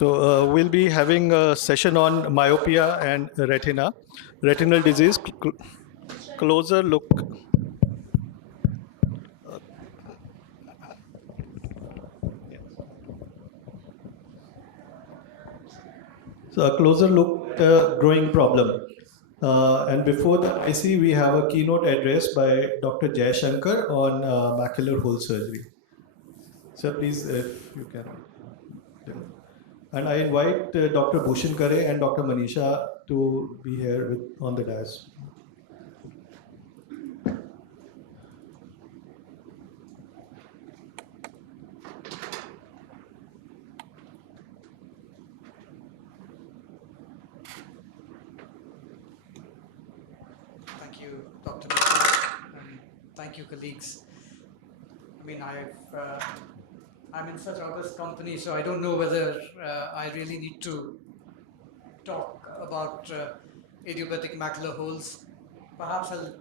We'll be having a session on myopia and retinal disease, closer look. So a closer look growing problem. And before the IC, we have a keynote address by Dr. Jay Shankar on macular hole surgery. So please, if you can. And I invite Dr. Bhushan Kare and Dr. Manisha to be here on the dais. Thank you, Dr. Mittal, and thank you, colleagues. I mean, I'm in such august company, so I don't know whether I really need to talk about idiopathic macular holes. Perhaps I'll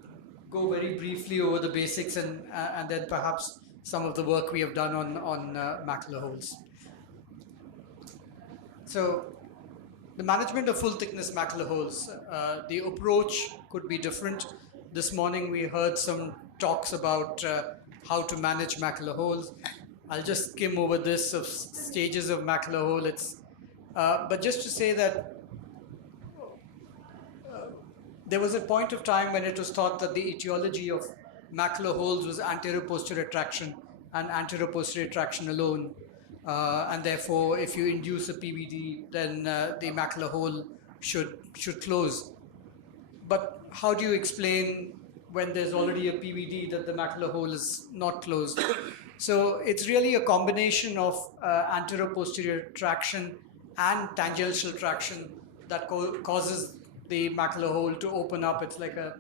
go very briefly over the basics and then perhaps some of the work we have done on macular holes. So the management of full thickness macular holes, the approach could be different. This morning we heard some talks about how to manage macular holes. I'll just skim over this of stages of macular hole. But just to say that there was a point of time when it was thought that the etiology of macular holes was anterior-posterior traction and anterior-posterior traction alone. And therefore, if you induce a PVD, then the macular hole should close. But how do you explain when there's already a PVD that the macular hole is not closed? So it's really a combination of anterior-posterior traction and tangential traction that causes the macular hole to open up. It's like a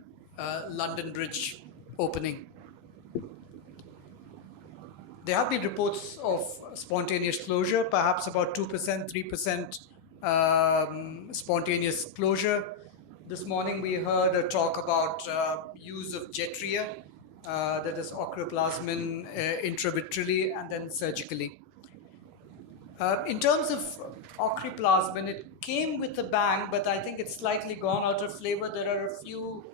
London Bridge opening. There have been reports of spontaneous closure, perhaps about 2%, 3% spontaneous closure. This morning we heard a talk about use of jetria, that is ocrioplasmin intravitreally and then surgically. In terms of ocrioplasmin, it came with a bang, but I think it's slightly gone out of flavor. There are a few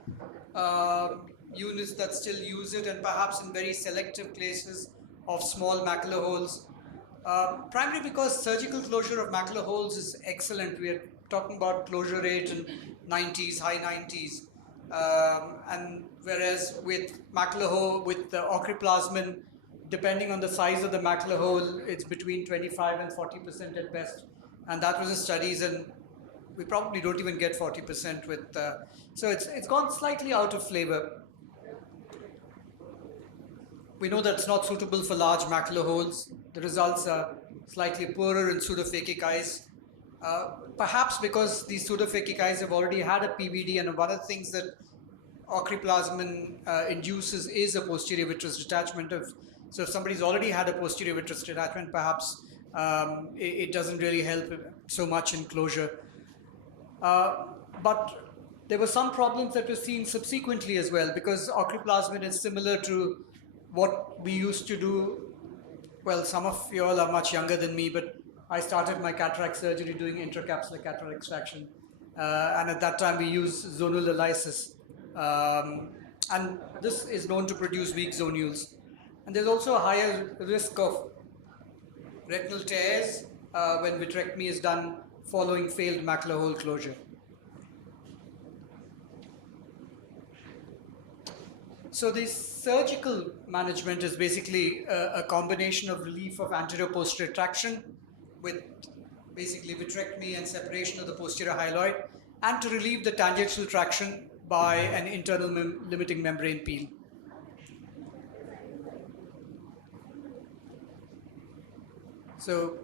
units that still use it, and perhaps in very selective cases of small macular holes. Primarily because surgical closure of macular holes is excellent. We are talking about closure rate in 90s, high 90s. And whereas with macular hole, with the ocrioplasmin, depending on the size of the macular hole, it's between 25 and 40% at best. And that was in studies, and we probably don't even get 40% with, so it's gone slightly out of flavor. We know that it's not suitable for large macular holes. The results are slightly poorer in pseudophakic eyes. Perhaps because these pseudophakic eyes have already had a PVD, and one of the things that ocrioplasmin induces is a posterior vitreous detachment. So if somebody's already had a posterior vitreous detachment, perhaps it doesn't really help so much in closure. But there were some problems that were seen subsequently as well, because ocrioplasmin is similar to what we used to do. Well, some of you all are much younger than me, but I started my cataract surgery doing intracapsular cataract extraction. And at that time, we used zonal lysis. And this is known to produce weak zonules. And there's also a higher risk of retinal tears when vitrectomy is done following failed macular hole closure. So the surgical management is basically a combination of relief of anterior-posterior traction with basically vitrectomy and separation of the posterior hyaloid, and to relieve the tangential traction by an internal limiting membrane peel. So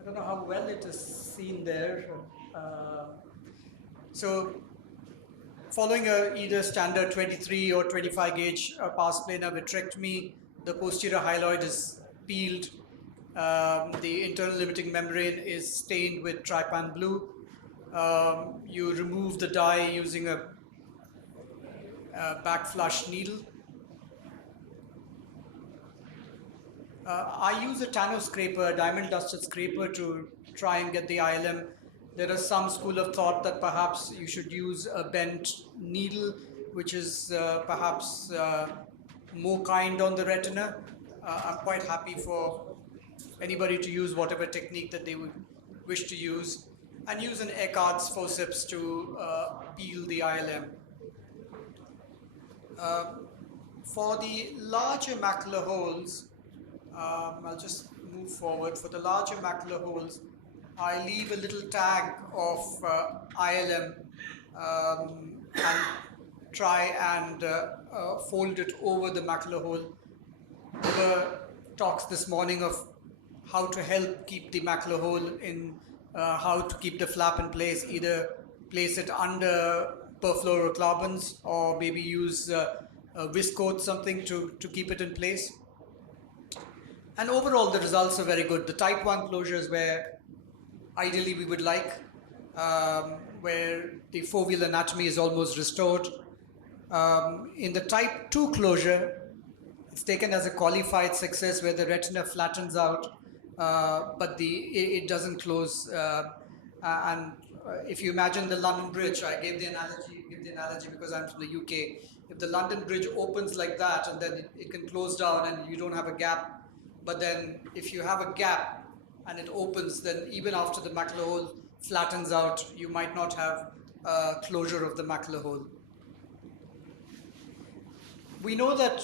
I don't know how well it is seen there. Following either standard 23 or 25 gauge pars plana vitrectomy, the posterior hyaloid is peeled. The internal limiting membrane is stained with trypan blue. You remove the dye using a back flush needle. I use a Tano scraper, a diamond dusted scraper, to try and get the ILM. There is some school of thought that perhaps you should use a bent needle, which is perhaps more kind on the retina. I'm quite happy for anybody to use whatever technique that they would wish to use, and use an Eckhart's forceps to peel the ILM. For the larger macular holes, I'll just move forward. For the larger macular holes, I leave a little tag of ILM and try and fold it over the macular hole. There were talks this morning of how to help keep the macular hole in, how to keep the flap in place, either place it under perfluorocarbons or maybe use viscoat something to keep it in place. And overall, the results are very good. The type 1 closures where ideally we would like, where the foveal anatomy is almost restored. In the type 2 closure, it's taken as a qualified success where the retina flattens out, but it doesn't close. If you imagine the London Bridge, I gave the analogy because I'm from the UK. If the London Bridge opens like that and then it can close down and you don't have a gap, but then if you have a gap and it opens, then even after the macular hole flattens out, you might not have closure of the macular hole. We know that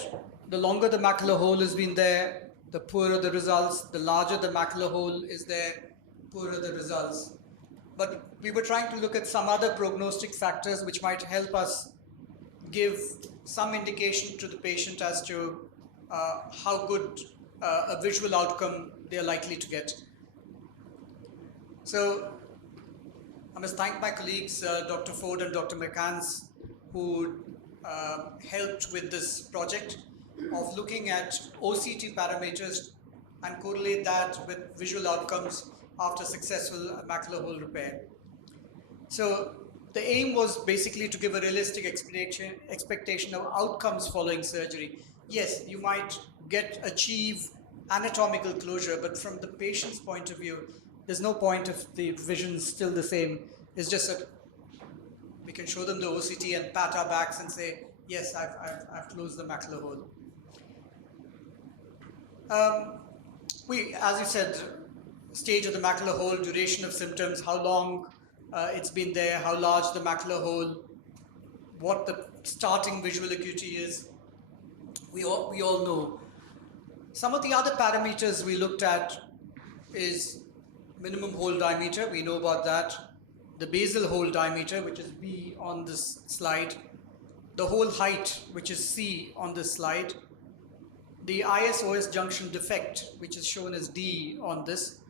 the longer the macular hole has been there, the poorer the results. The larger the macular hole is there, poorer the results. But we were trying to look at some other prognostic factors which might help us give some indication to the patient as to how good a visual outcome they are likely to get. So I must thank my colleagues, Dr. Ford and Dr. McCanns, who helped with this project of looking at OCT parameters and correlate that with visual outcomes after successful macular hole repair. So the aim was basically to give a realistic expectation of outcomes following surgery. Yes, you might achieve anatomical closure, but from the patient's point of view, there's no point if the vision's still the same. It's just that we can show them the OCT and pat our backs and say, yes, I've closed the macular hole. As you said, stage of the macular hole, duration of symptoms, how long it's been there, how large the macular hole, what the starting visual acuity is, we all know. Some of the other parameters we looked at is minimum hole diameter, we know about that. The basal hole diameter, which is B on this slide. The hole height, which is C on this slide. The IS-OS junction defect, which is shown as D on this.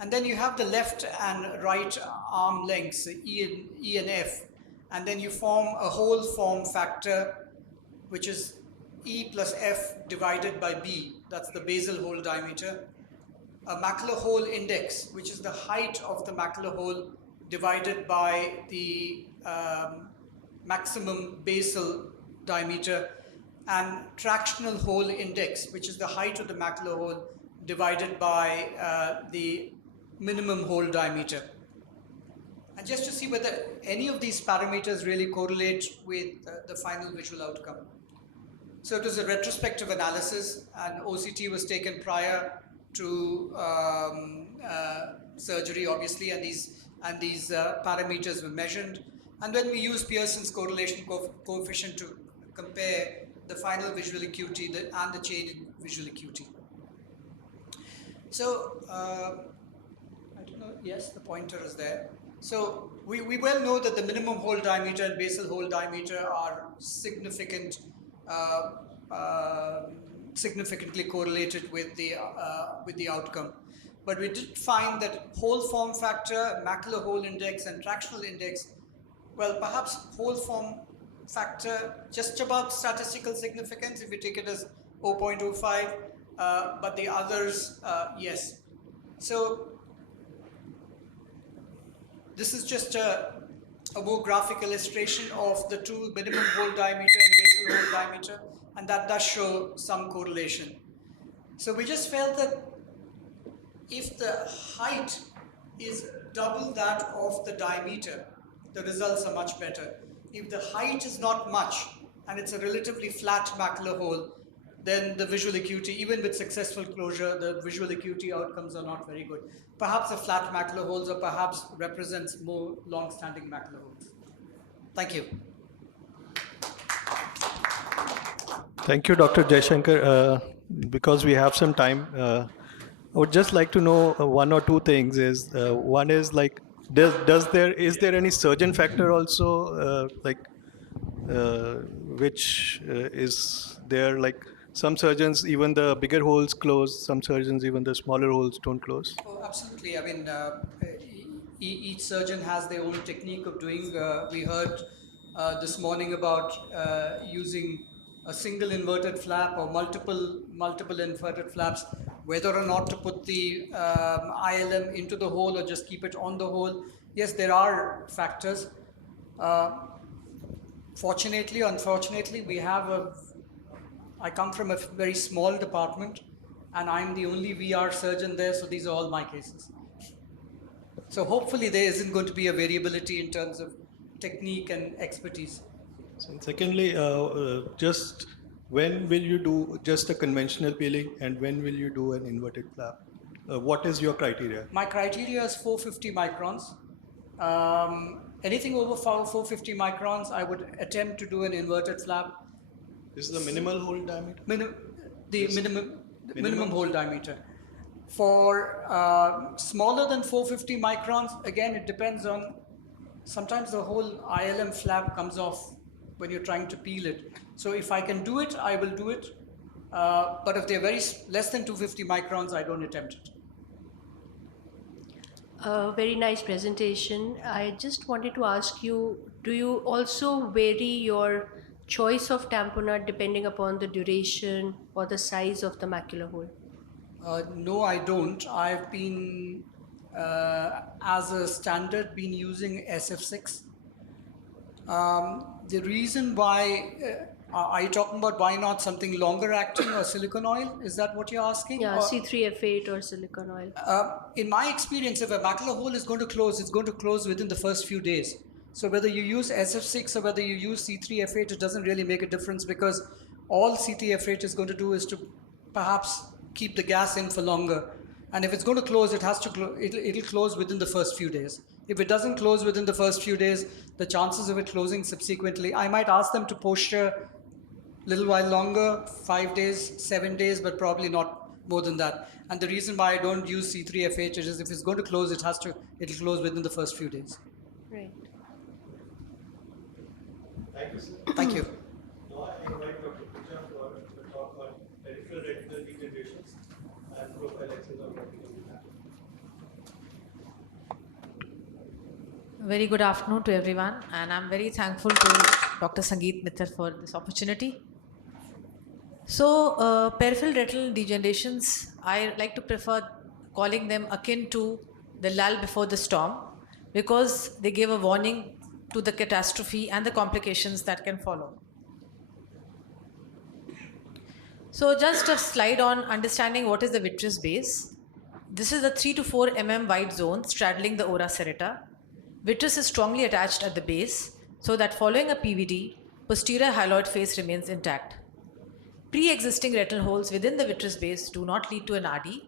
And then you have the left and right arm lengths, E and F. And then you form a hole form factor, which is E plus F divided by B. That's the basal hole diameter. A macular hole index, which is the height of the macular hole divided by the maximum basal diameter. And tractional hole index, which is the height of the macular hole divided by the minimum hole diameter. And just to see whether any of these parameters really correlate with the final visual outcome. So it was a retrospective analysis, and OCT was taken prior to surgery, obviously, and these parameters were measured. And then we used Pearson's correlation coefficient to compare the final visual acuity and the change in visual acuity. So, I don't know, yes, the pointer is there. So, we well know that the minimum hole diameter and basal hole diameter are significantly correlated with the outcome. But we did find that hole form factor, macular hole index, and tractional index, well, perhaps hole form factor just about statistical significance if you take it as 0.05, but the others, yes. So this is just a more graphic illustration of the two minimum hole diameter and basal hole diameter, and that does show some correlation. So we just felt that if the height is double that of the diameter, the results are much better. If the height is not much and it's a relatively flat macular hole, then the visual acuity, even with successful closure, the visual acuity outcomes are not very good. Perhaps the flat macular holes or perhaps represents more long-standing macular holes. Thank you. Thank you, Dr. Jaishankar. Because we have some time, I would just like to know one or two things. One is like, is there any surgeon factor also, which is there? Like some surgeons, even the bigger holes close. Some surgeons, even the smaller holes don't close. Oh, absolutely. I mean, each surgeon has their own technique of doing. We heard this morning about using a single inverted flap or multiple inverted flaps, whether or not to put the ILM into the hole or just keep it on the hole. Yes, there are factors. Fortunately, unfortunately, I come from a very small department and I'm the only VR surgeon there, so these are all my cases. So hopefully there isn't going to be a variability in terms of technique and expertise. And secondly, just when will you do just a conventional peeling and when will you do an inverted flap? What is your criteria? My criteria is 450 microns. Anything over 450 microns, I would attempt to do an inverted flap. This is the minimal hole diameter? Minimum hole diameter. For smaller than 450 microns, again, it depends on, sometimes the whole ILM flap comes off when you're trying to peel it. So if I can do it, I will do it. But if they're less than 250 microns, I don't attempt it. Very nice presentation. I just wanted to ask you, do you also vary your choice of tamponade depending upon the duration or the size of the macular hole? No, I don't. I've been, as a standard, been using SF6. The reason why, are you talking about why not something longer acting or silicone oil? Is that what you're asking? Yeah, C3F8 or silicone oil. In my experience, if a macular hole is going to close, it's going to close within the first few days. So whether you use SF6 or whether you use C3F8, it doesn't really make a difference because all C3F8 is going to do is to perhaps keep the gas in for longer. And if it's going to close, it'll close within the first few days. If it doesn't close within the first few days, the chances of it closing subsequently, I might ask them to posture a little while longer, 5 days, 7 days, but probably not more than that. And the reason why I don't use C3F8 is if it's going to close, it'll close within the first few days. Right. Thank you, sir. Thank you. Now I invite Dr. Puja for the talk on peripheral retinal degenerations and prophylaxis of retinal detachment. Very good afternoon to everyone, and I'm very thankful to Dr. SANGEET MITTAL for this opportunity. So, peripheral retinal degenerations, I like to prefer calling them akin to the lull before the storm because they give a warning to the catastrophe and the complications that can follow. So, just a slide on understanding what is the vitreous base. This is a 3 to 4 mm wide zone straddling the ora serrata. Vitreous is strongly attached at the base so that following a PVD, posterior hyaloid face remains intact. Pre-existing retinal holes within the vitreous base do not lead to an RD.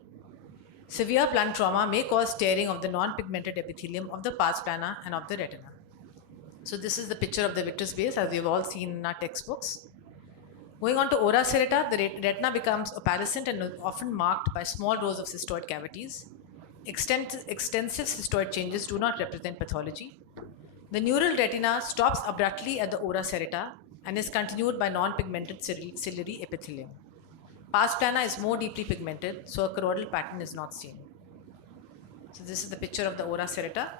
Severe blunt trauma may cause tearing of the non-pigmented epithelium of the pars plana and of the retina. So this is the picture of the vitreous base as we've all seen in our textbooks. Going on to ora serrata, the retina becomes opalescent and often marked by small rows of cystoid cavities. Extensive cystoid changes do not represent pathology. The neural retina stops abruptly at the ora serrata and is continued by non-pigmented ciliary epithelium. Pars plana is more deeply pigmented, so a choroidal pattern is not seen. So this is the picture of the ora serrata.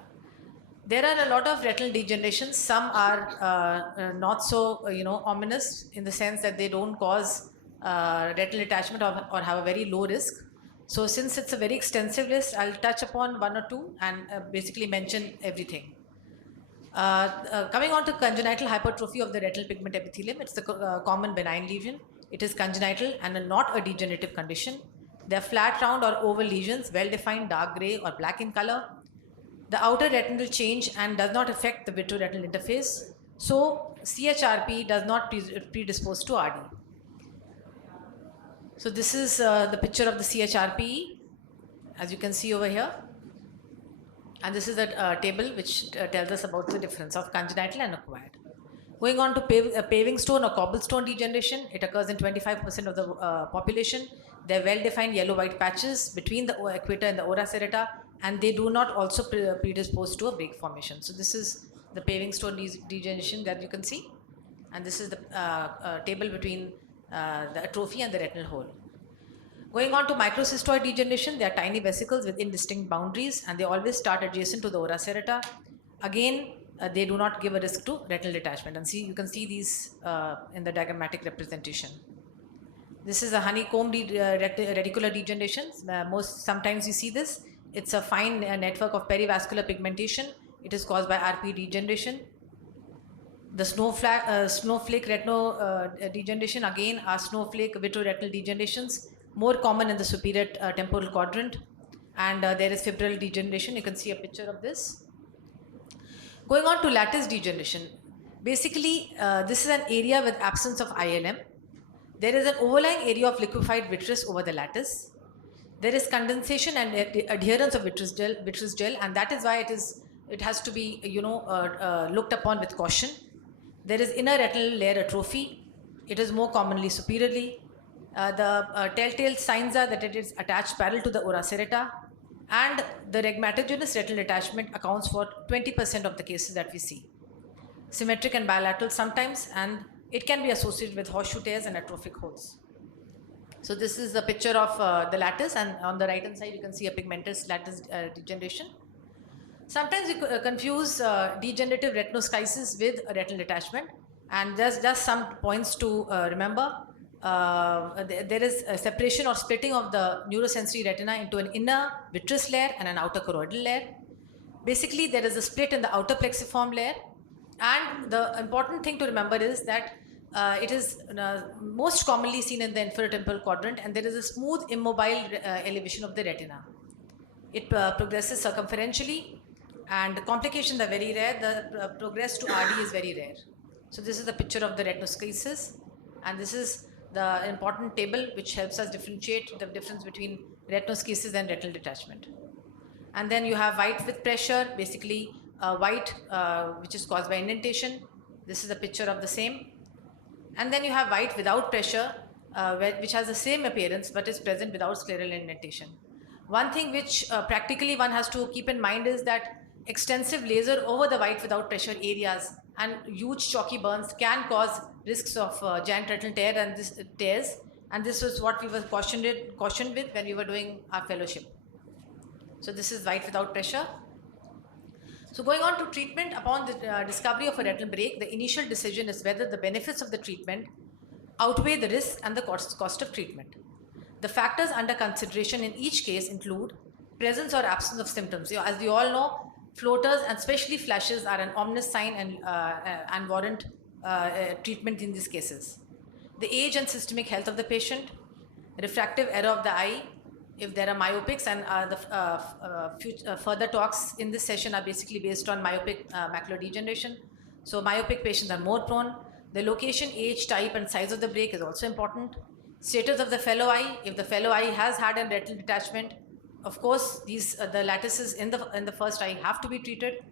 There are a lot of retinal degenerations. Some are not so ominous in the sense that they don't cause retinal detachment or have a very low risk. So since it's a very extensive list, I'll touch upon one or two and basically mention everything. Coming on to congenital hypertrophy of the retinal pigment epithelium, it's the common benign lesion. It is congenital and not a degenerative condition. They're flat, round, or oval lesions, well-defined, dark gray or black in color. The outer retinal change and does not affect the vitreoretinal interface. So CHRP does not predispose to RD. So this is the picture of the CHRP, as you can see over here. And this is the table which tells us about the difference of congenital and acquired. Going on to paving stone or cobblestone degeneration, it occurs in 25% of the population. They're well-defined yellow-white patches between the equator and the ora serrata, and they do not also predispose to a break formation. So this is the paving stone degeneration that you can see, and this is the table between the atrophy and the retinal hole. Going on to microcystoid degeneration, they are tiny vesicles with indistinct boundaries, and they always start adjacent to the ora serrata. Again, they do not give a risk to retinal detachment, and you can see these in the diagrammatic representation. This is a honeycomb reticular degeneration. Sometimes you see this. It's a fine network of perivascular pigmentation. It is caused by RP degeneration. The snowflake retino degeneration, again, are snowflake vitreoretinal degenerations, more common in the superior temporal quadrant. And there is fibrillar degeneration. You can see a picture of this. Going on to lattice degeneration. Basically, this is an area with absence of ILM. There is an overlying area of liquefied vitreous over the lattice. There is condensation and adherence of vitreous gel, and that is why it has to be looked upon with caution. There is inner retinal layer atrophy. It is more commonly superiorly. The telltale signs are that it is attached parallel to the ora serrata, and the rhegmatogenous retinal detachment accounts for 20% of the cases that we see. Symmetric and bilateral sometimes, and it can be associated with horseshoe tears and atrophic holes. So this is the picture of the lattice, and on the right hand side you can see a pigmentous lattice degeneration. Sometimes we confuse degenerative retinoschisis with retinal detachment, and there's just some points to remember. There is a separation or splitting of the neurosensory retina into an inner vitreous layer and an outer choroidal layer. Basically, there is a split in the outer plexiform layer, and the important thing to remember is that it is most commonly seen in the inferior temporal quadrant, and there is a smooth immobile elevation of the retina. It progresses circumferentially, and complications are very rare. The progress to RD is very rare. So this is the picture of the retinoschisis, and this is the important table which helps us differentiate the difference between retinoschisis and retinal detachment. And then you have white with pressure, basically white which is caused by indentation. This is a picture of the same. And then you have white without pressure, which has the same appearance but is present without scleral indentation. One thing which practically one has to keep in mind is that extensive laser over the white without pressure areas and huge chalky burns can cause risks of giant retinal tears, and this was what we were cautioned with when we were doing our fellowship. So this is white without pressure. So going on to treatment, upon the discovery of a retinal break, the initial decision is whether the benefits of the treatment outweigh the risks and the cost of treatment. The factors under consideration in each case include presence or absence of symptoms. As we all know, floaters and especially flashes are an ominous sign and warrant treatment in these cases. The age and systemic health of the patient, refractive error of the eye, if there are myopics, and the further talks in this session are basically based on myopic macular degeneration. So myopic patients are more prone. The location, age, type and size of the break is also important. Status of the fellow eye, if the fellow eye has had a retinal detachment, of course these the lattices in the first eye have to be treated.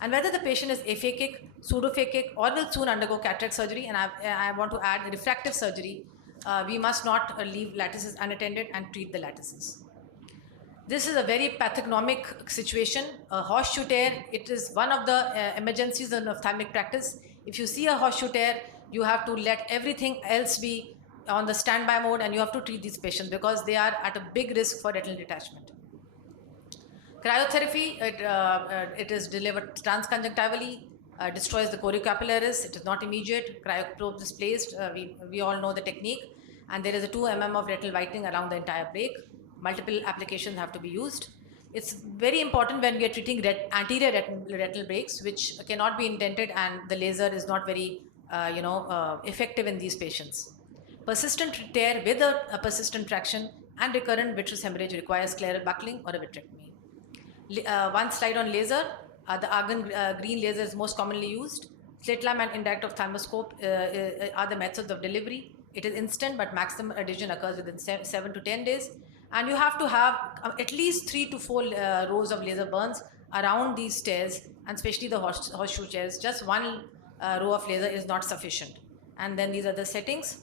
And whether the patient is aphakic, pseudophakic, or will soon undergo cataract surgery, and I want to add refractive surgery, we must not leave lattices unattended and treat the lattices. This is a very pathognomic situation. A horseshoe tear, it is one of the emergencies in ophthalmic practice. If you see a horseshoe tear, you have to let everything else be on the standby mode, and you have to treat these patients because they are at a big risk for retinal detachment. Cryotherapy, it is delivered transconjunctivally, destroys the choriocapillaris. It is not immediate. Cryoprobe is placed. We all know the technique. And there is a 2 mm of retinal whitening around the entire break. Multiple applications have to be used. It's very important when we are treating anterior retinal breaks, which cannot be indented, and the laser is not very effective in these patients. Persistent tear with a persistent traction and recurrent vitreous hemorrhage requires scleral buckling or a vitrectomy. One slide on laser. The argon green laser is most commonly used. Slit lamp and indirect ophthalmoscope are the methods of delivery. It is instant, but maximum adhesion occurs within 7 to 10 days. And you have to have at least 3 to 4 rows of laser burns around these stairs, and especially the horseshoe chairs. Just one row of laser is not sufficient. And then these are the settings.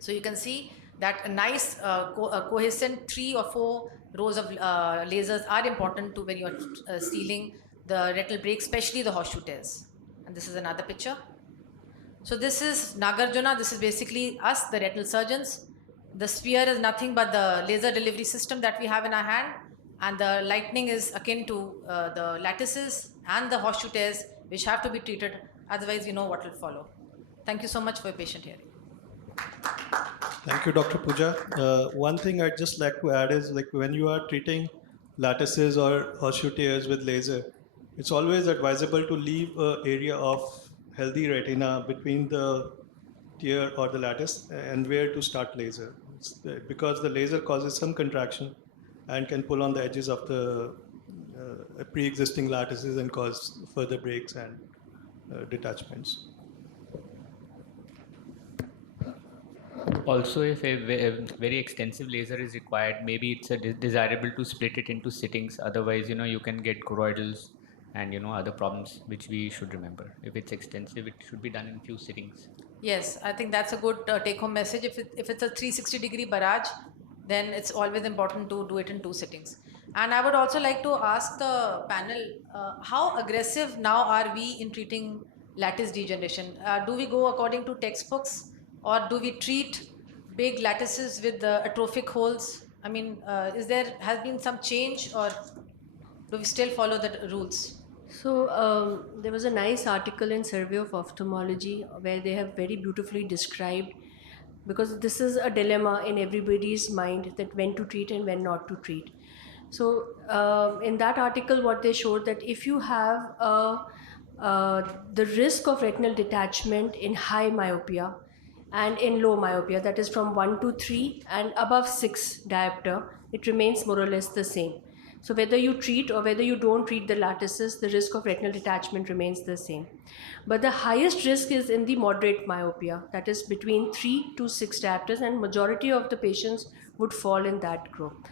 So you can see that a nice cohescent 3 or 4 rows of lasers are important to when you are sealing the retinal break, especially the horseshoe tears. And this is another picture. So this is Nagarjuna. This is basically us, the retinal surgeons. The sphere is nothing but the laser delivery system that we have in our hand, and the lightning is akin to the lattices and the horseshoe tears, which have to be treated. Otherwise, we know what will follow. Thank you so much for your patient hearing. Thank you, Dr. Pooja. One thing I'd just like to add is, like, when you are treating lattices or horseshoe tears with laser, it's always advisable to leave an area of healthy retina between the tear or the lattice and where to start laser. Because the laser causes some contraction and can pull on the edges of the pre-existing lattices and cause further breaks and detachments. Also, if a very extensive laser is required, maybe it's desirable to split it into sittings. Otherwise, you can get choroidals and other problems which we should remember. If it's extensive, it should be done in few sittings. Yes, I think that's a good take-home message. If it's a 360-degree barrage, then it's always important to do it in 2 sittings. And I would also like to ask the panel, how aggressive now are we in treating lattice degeneration? Do we go according to textbooks, or do we treat big lattices with the atrophic holes? I mean, has been some change, or do we still follow the rules? So there was a nice article in Survey of Ophthalmology where they have very beautifully described, because this is a dilemma in everybody's mind, that when to treat and when not to treat. So in that article, what they showed, that if you have the risk of retinal detachment in high myopia and in low myopia, that is from 1 to 3 and above 6 diopter, it remains more or less the same. So whether you treat or whether you don't treat the lattices, the risk of retinal detachment remains the same. But the highest risk is in the moderate myopia, that is between 3 to 6 diopters, and majority of the patients would fall in that group.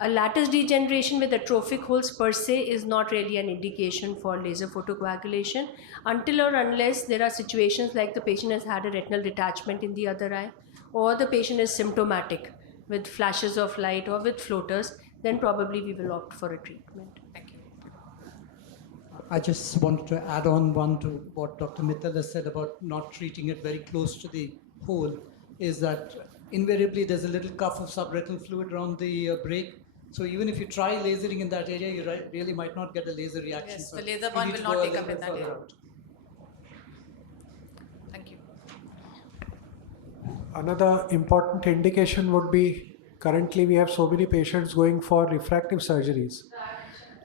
A lattice degeneration with atrophic holes per se is not really an indication for laser photocoagulation until or unless there are situations like the patient has had a retinal detachment in the other eye, or the patient is symptomatic with flashes of light or with floaters. Then probably we will opt for a treatment. Thank you. I just wanted to add on one to what Dr. Mittal has said about not treating it very close to the hole, is that invariably there's a little cuff of subretinal fluid around the break. So even if you try lasering in that area, you really might not get a laser reaction. Yes, so the laser you burn need will to not go a take little up in bit that further area. out. Thank you. Another important indication would be, currently we have so many patients going for refractive surgeries.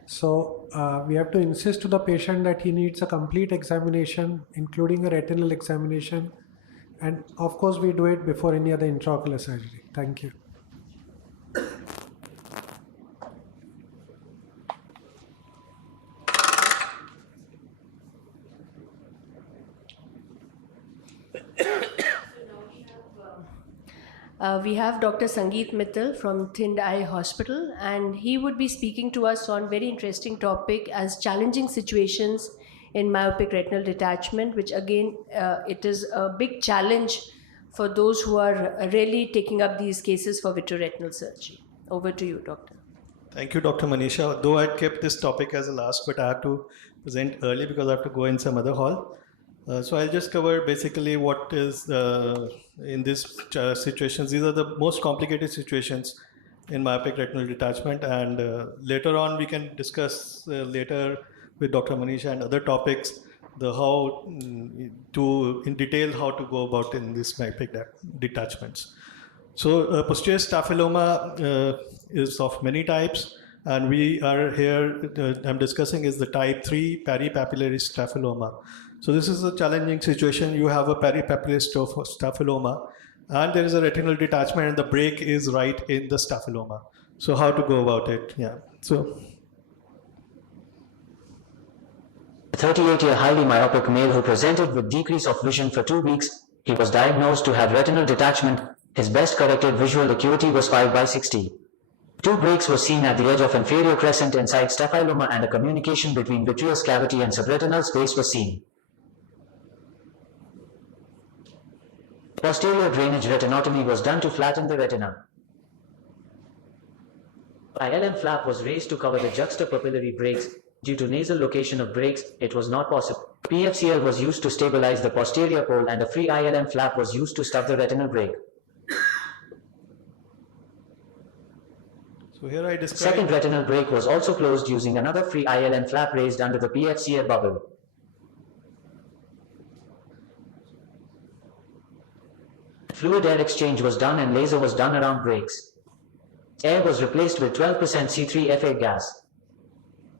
So we have to insist to the patient that he needs a complete examination, including a retinal examination. And of course, we do it before any other intraocular surgery. Thank you. We have Dr. SANGEET Mittal from Thind Eye Hospital, and he would be speaking to us on very interesting topic as challenging situations in myopic retinal detachment, which again, it is a big challenge for those who are really taking up these cases for vitreoretinal surgery. Over to you, Doctor. Thank you, Dr. Manisha. Though I kept this topic as a last, but I have to present early because I have to go in some other hall. So I'll just cover basically what is in these situations. These are the most complicated situations in myopic retinal detachment, and later on we can discuss later with Dr. Manisha and other topics how to in detail how to go about in these myopic detachments. So posterior staphyloma is of many types, and we are here, I'm discussing is the type 3 peripapillary staphyloma. So this is a challenging situation. You have a peripapillary staphyloma, and there is a retinal detachment, and the break is right in the staphyloma. So how to go about it? Yeah. So. 38-year highly myopic male who presented with decrease of vision for 2 weeks. He was diagnosed to have retinal detachment. His best corrected visual acuity was 5/60. 2 breaks were seen at the edge of inferior crescent inside staphyloma, and a communication between vitreous cavity and subretinal space was seen. Posterior drainage retinotomy was done to flatten the retina. ILM flap was raised to cover the juxtapupillary breaks. Due to nasal location of breaks, it was not possible. PFCL was used to stabilize the posterior pole, and a free ILM flap was used to stuff the retinal break. So here I describe. Second retinal break was also closed using another free ILM flap raised under the PFCL bubble. Fluid air exchange was done and laser was done around breaks. Air was replaced with 12% C3F8 gas.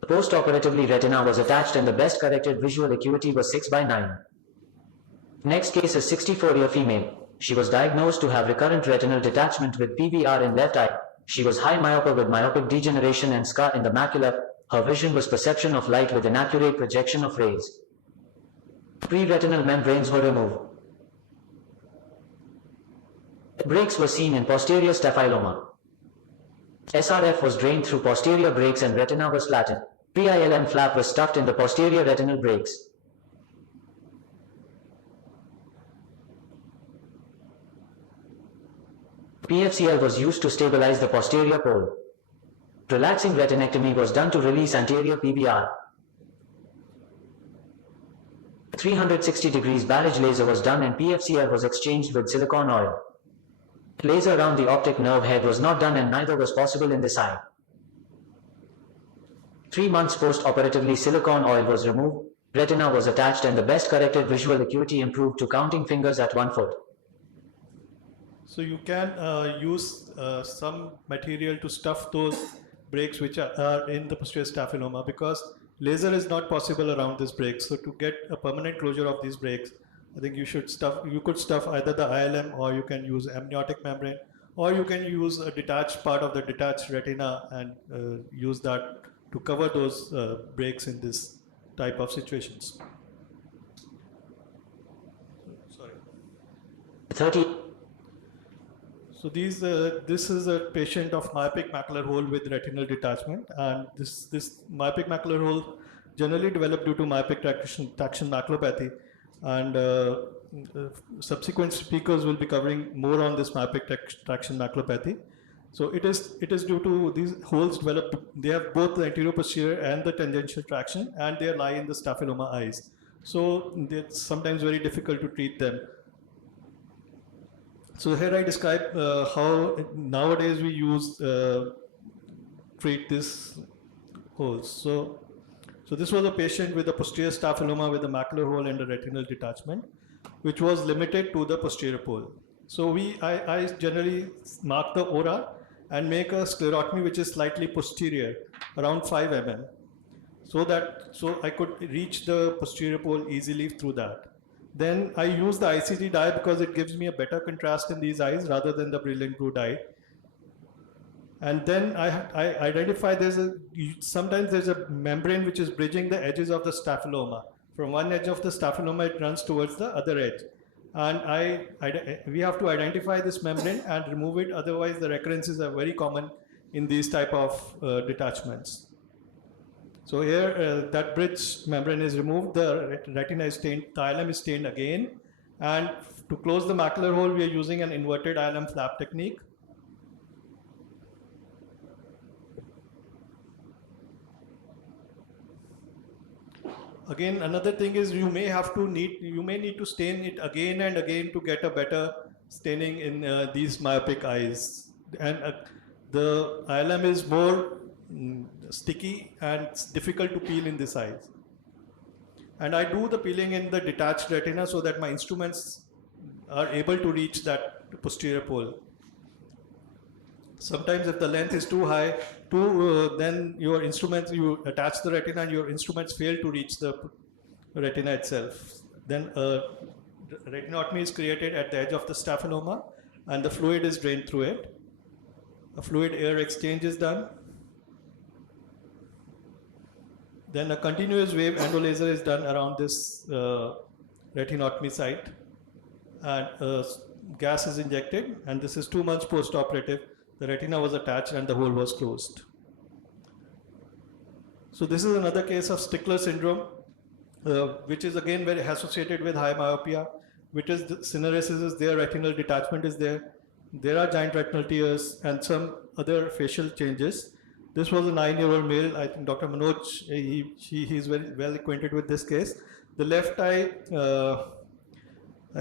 Post-operatively, retina was attached and the best corrected visual acuity was 6/9. Next case is 64-year female. She was diagnosed to have recurrent retinal detachment with PVR in left eye. She was high myopia with myopic degeneration and scar in the macula. Her vision was perception of light with inaccurate projection of rays. Pre-retinal membranes were removed. Breaks were seen in posterior staphyloma. SRF was drained through posterior breaks and retina was flattened. Pre-ILM flap was stuffed in the posterior retinal breaks. PFCL was used to stabilize the posterior pole. Relaxing retinectomy was done to release anterior PBR. 360 degrees barrage laser was done and PFCL was exchanged with silicone oil. Laser around the optic nerve head was not done and neither was possible in this eye. 3 months post-operatively, silicone oil was removed, retina was attached and the best corrected visual acuity improved to counting fingers at 1 foot. So you can use some material to stuff those breaks which are in the posterior staphyloma, because laser is not possible around this break. So to get a permanent closure of these breaks, I think you could stuff either the ILM, or you can use amniotic membrane, or you can use a detached part of the detached retina and use that to cover those breaks in this type of situations. Sorry. 30. So this is a patient of myopic macular hole with retinal detachment, and this myopic macular hole generally developed due to myopic traction maculopathy, and subsequent speakers will be covering more on this myopic traction maculopathy. So it is due to these holes developed. They have both the anterior posterior and the tangential traction, and they lie in the staphyloma eyes. So it's sometimes very difficult to treat them. So here I describe how nowadays we treat these holes. So this was a patient with a posterior staphyloma with a macular hole and a retinal detachment, which was limited to the posterior pole. So I generally mark the ora and make a sclerotomy which is slightly posterior, around 5 mm, so I could reach the posterior pole easily through that. Then I use the ICT dye because it gives me a better contrast in these eyes rather than the brilliant blue dye. And then I identify sometimes there's a membrane which is bridging the edges of the staphyloma. From one edge of the staphyloma, it runs towards the other edge. And we have to identify this membrane and remove it, otherwise the recurrences are very common in these type of detachments. So here, that bridge membrane is removed, the retina is stained, the ILM is stained again, and to close the macular hole, we are using an inverted ILM flap technique. Again, another thing is you may need to stain it again and again to get a better staining in these myopic eyes. And the ILM is more sticky and difficult to peel in this eyes. And I do the peeling in the detached retina so that my instruments are able to reach that posterior pole. Sometimes if the length is too high, then your instruments, you attach the retina and your instruments fail to reach the retina itself. Then retinotomy is created at the edge of the staphyloma, and the fluid is drained through it. A fluid air exchange is done. Then a continuous wave endolaser is done around this retinotomy site, and gas is injected, and this is 2 months post-operative. The retina was attached and the hole was closed. So this is another case of Stickler syndrome, which is again very associated with high myopia, which is the syneresis is there, retinal detachment is there. There are giant retinal tears and some other facial changes. This was a 9-year-old male. I think Dr. Manoj, he's very well acquainted with this case. The left eye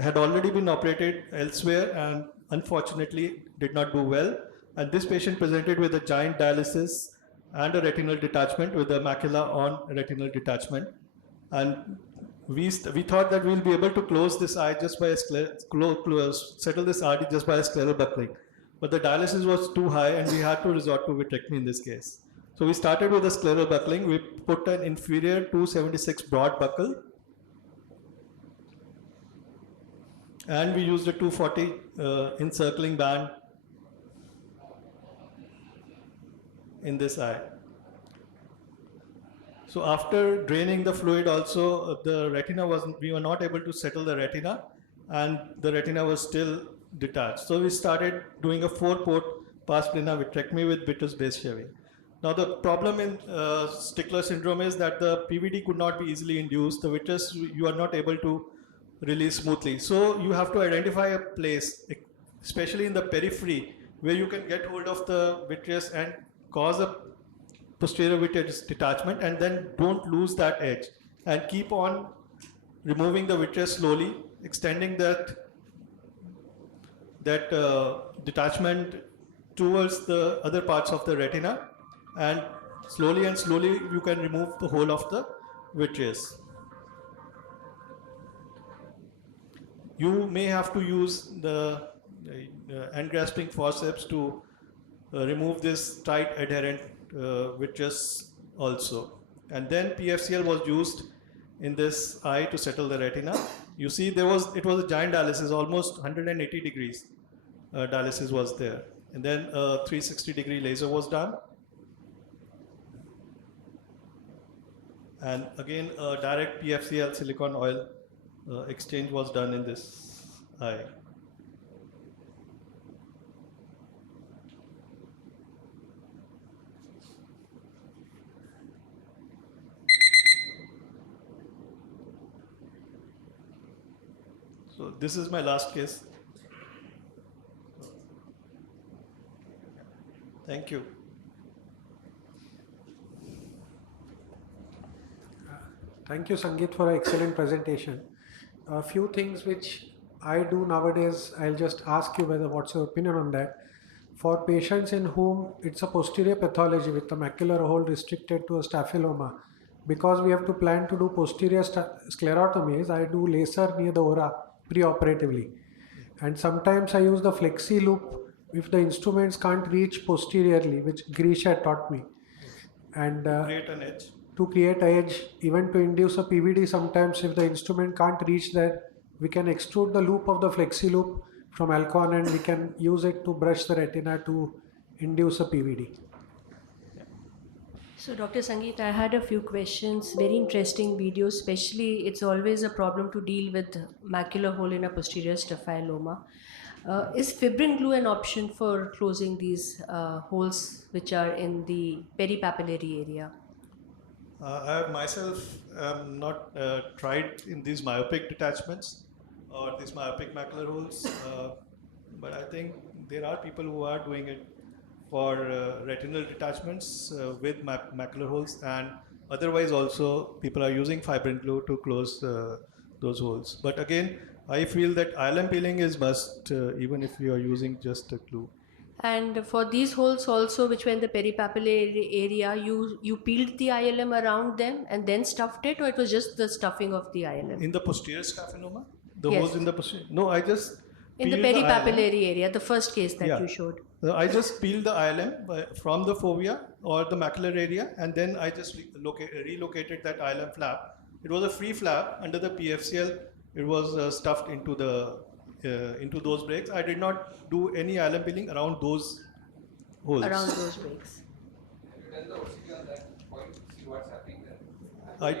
had already been operated elsewhere and unfortunately did not do well. And this patient presented with a giant dialysis and a retinal detachment with a macula on retinal detachment. And we thought that we'll be able to close this eye just by settle this RD just by a scleral buckling. But the dialysis was too high and we had to resort to vitrectomy in this case. So we started with a scleral buckling. We put an inferior 276 broad buckle and we used a 240 encircling band in this eye. So after draining the fluid also, the retina we were not able to settle the retina and the retina was still detached. So we started doing a 4-port pars plana vitrectomy with vitreous base shaving. Now the problem in Stickler syndrome is that the PVD could not be easily induced. The vitreous you are not able to release smoothly. So you have to identify a place, especially in the periphery, where you can get hold of the vitreous and cause a posterior vitreous detachment, and then don't lose that edge and keep on removing the vitreous slowly, extending that detachment towards the other parts of the retina, and slowly you can remove the whole of the vitreous. You may have to use the end grasping forceps to remove this tight adherent vitreous also. And then PFCL was used in this eye to settle the retina. You see it was a giant dialysis, almost 180 degrees dialysis was there. And then a 360-degree laser was done. And again, a direct PFCL silicone oil exchange was done in this eye. So this is my last case. Thank you. Thank you, Sangeet, for an excellent presentation. A few things which I do nowadays, I'll just ask you what's your opinion on that. For patients in whom it's a posterior pathology with the macular hole restricted to a staphyloma, because we have to plan to do posterior sclerotomies, I do laser near the ora pre-operatively. And sometimes I use the flexi loop if the instruments can't reach posteriorly, which Grisha taught me. And Create an edge. To create an edge, even to induce a PVD, sometimes if the instrument can't reach there, we can extrude the loop of the flexi loop from Alcon and we can use it to brush the retina to induce a PVD. So Dr. Sangeet, I had a few questions, very interesting video, especially it's always a problem to deal with macular hole in a posterior staphyloma. Is fibrin glue an option for closing these holes which are in the peripapillary area? I myself am not tried in these myopic detachments or these myopic macular holes, but I think there are people who are doing it for retinal detachments with macular holes, and otherwise also people are using fibrin glue to close those holes. But again, I feel that ILM peeling is must even if you are using just a glue. And for these holes also, which were in the peripapillary area, you peeled the ILM around them and then stuffed it, or it was just the stuffing of the ILM? In the posterior staphyloma? The Yes. holes in the posterior? No, I just in the peeled peripapillary area, the first case that Yeah. you showed. I just peeled the ILM from the fovea or the macular area, and then I just relocated that ILM flap. It was a free flap under the PFCL. It was stuffed into the into those breaks. I did not do any ILM peeling around those holes. Around those breaks. I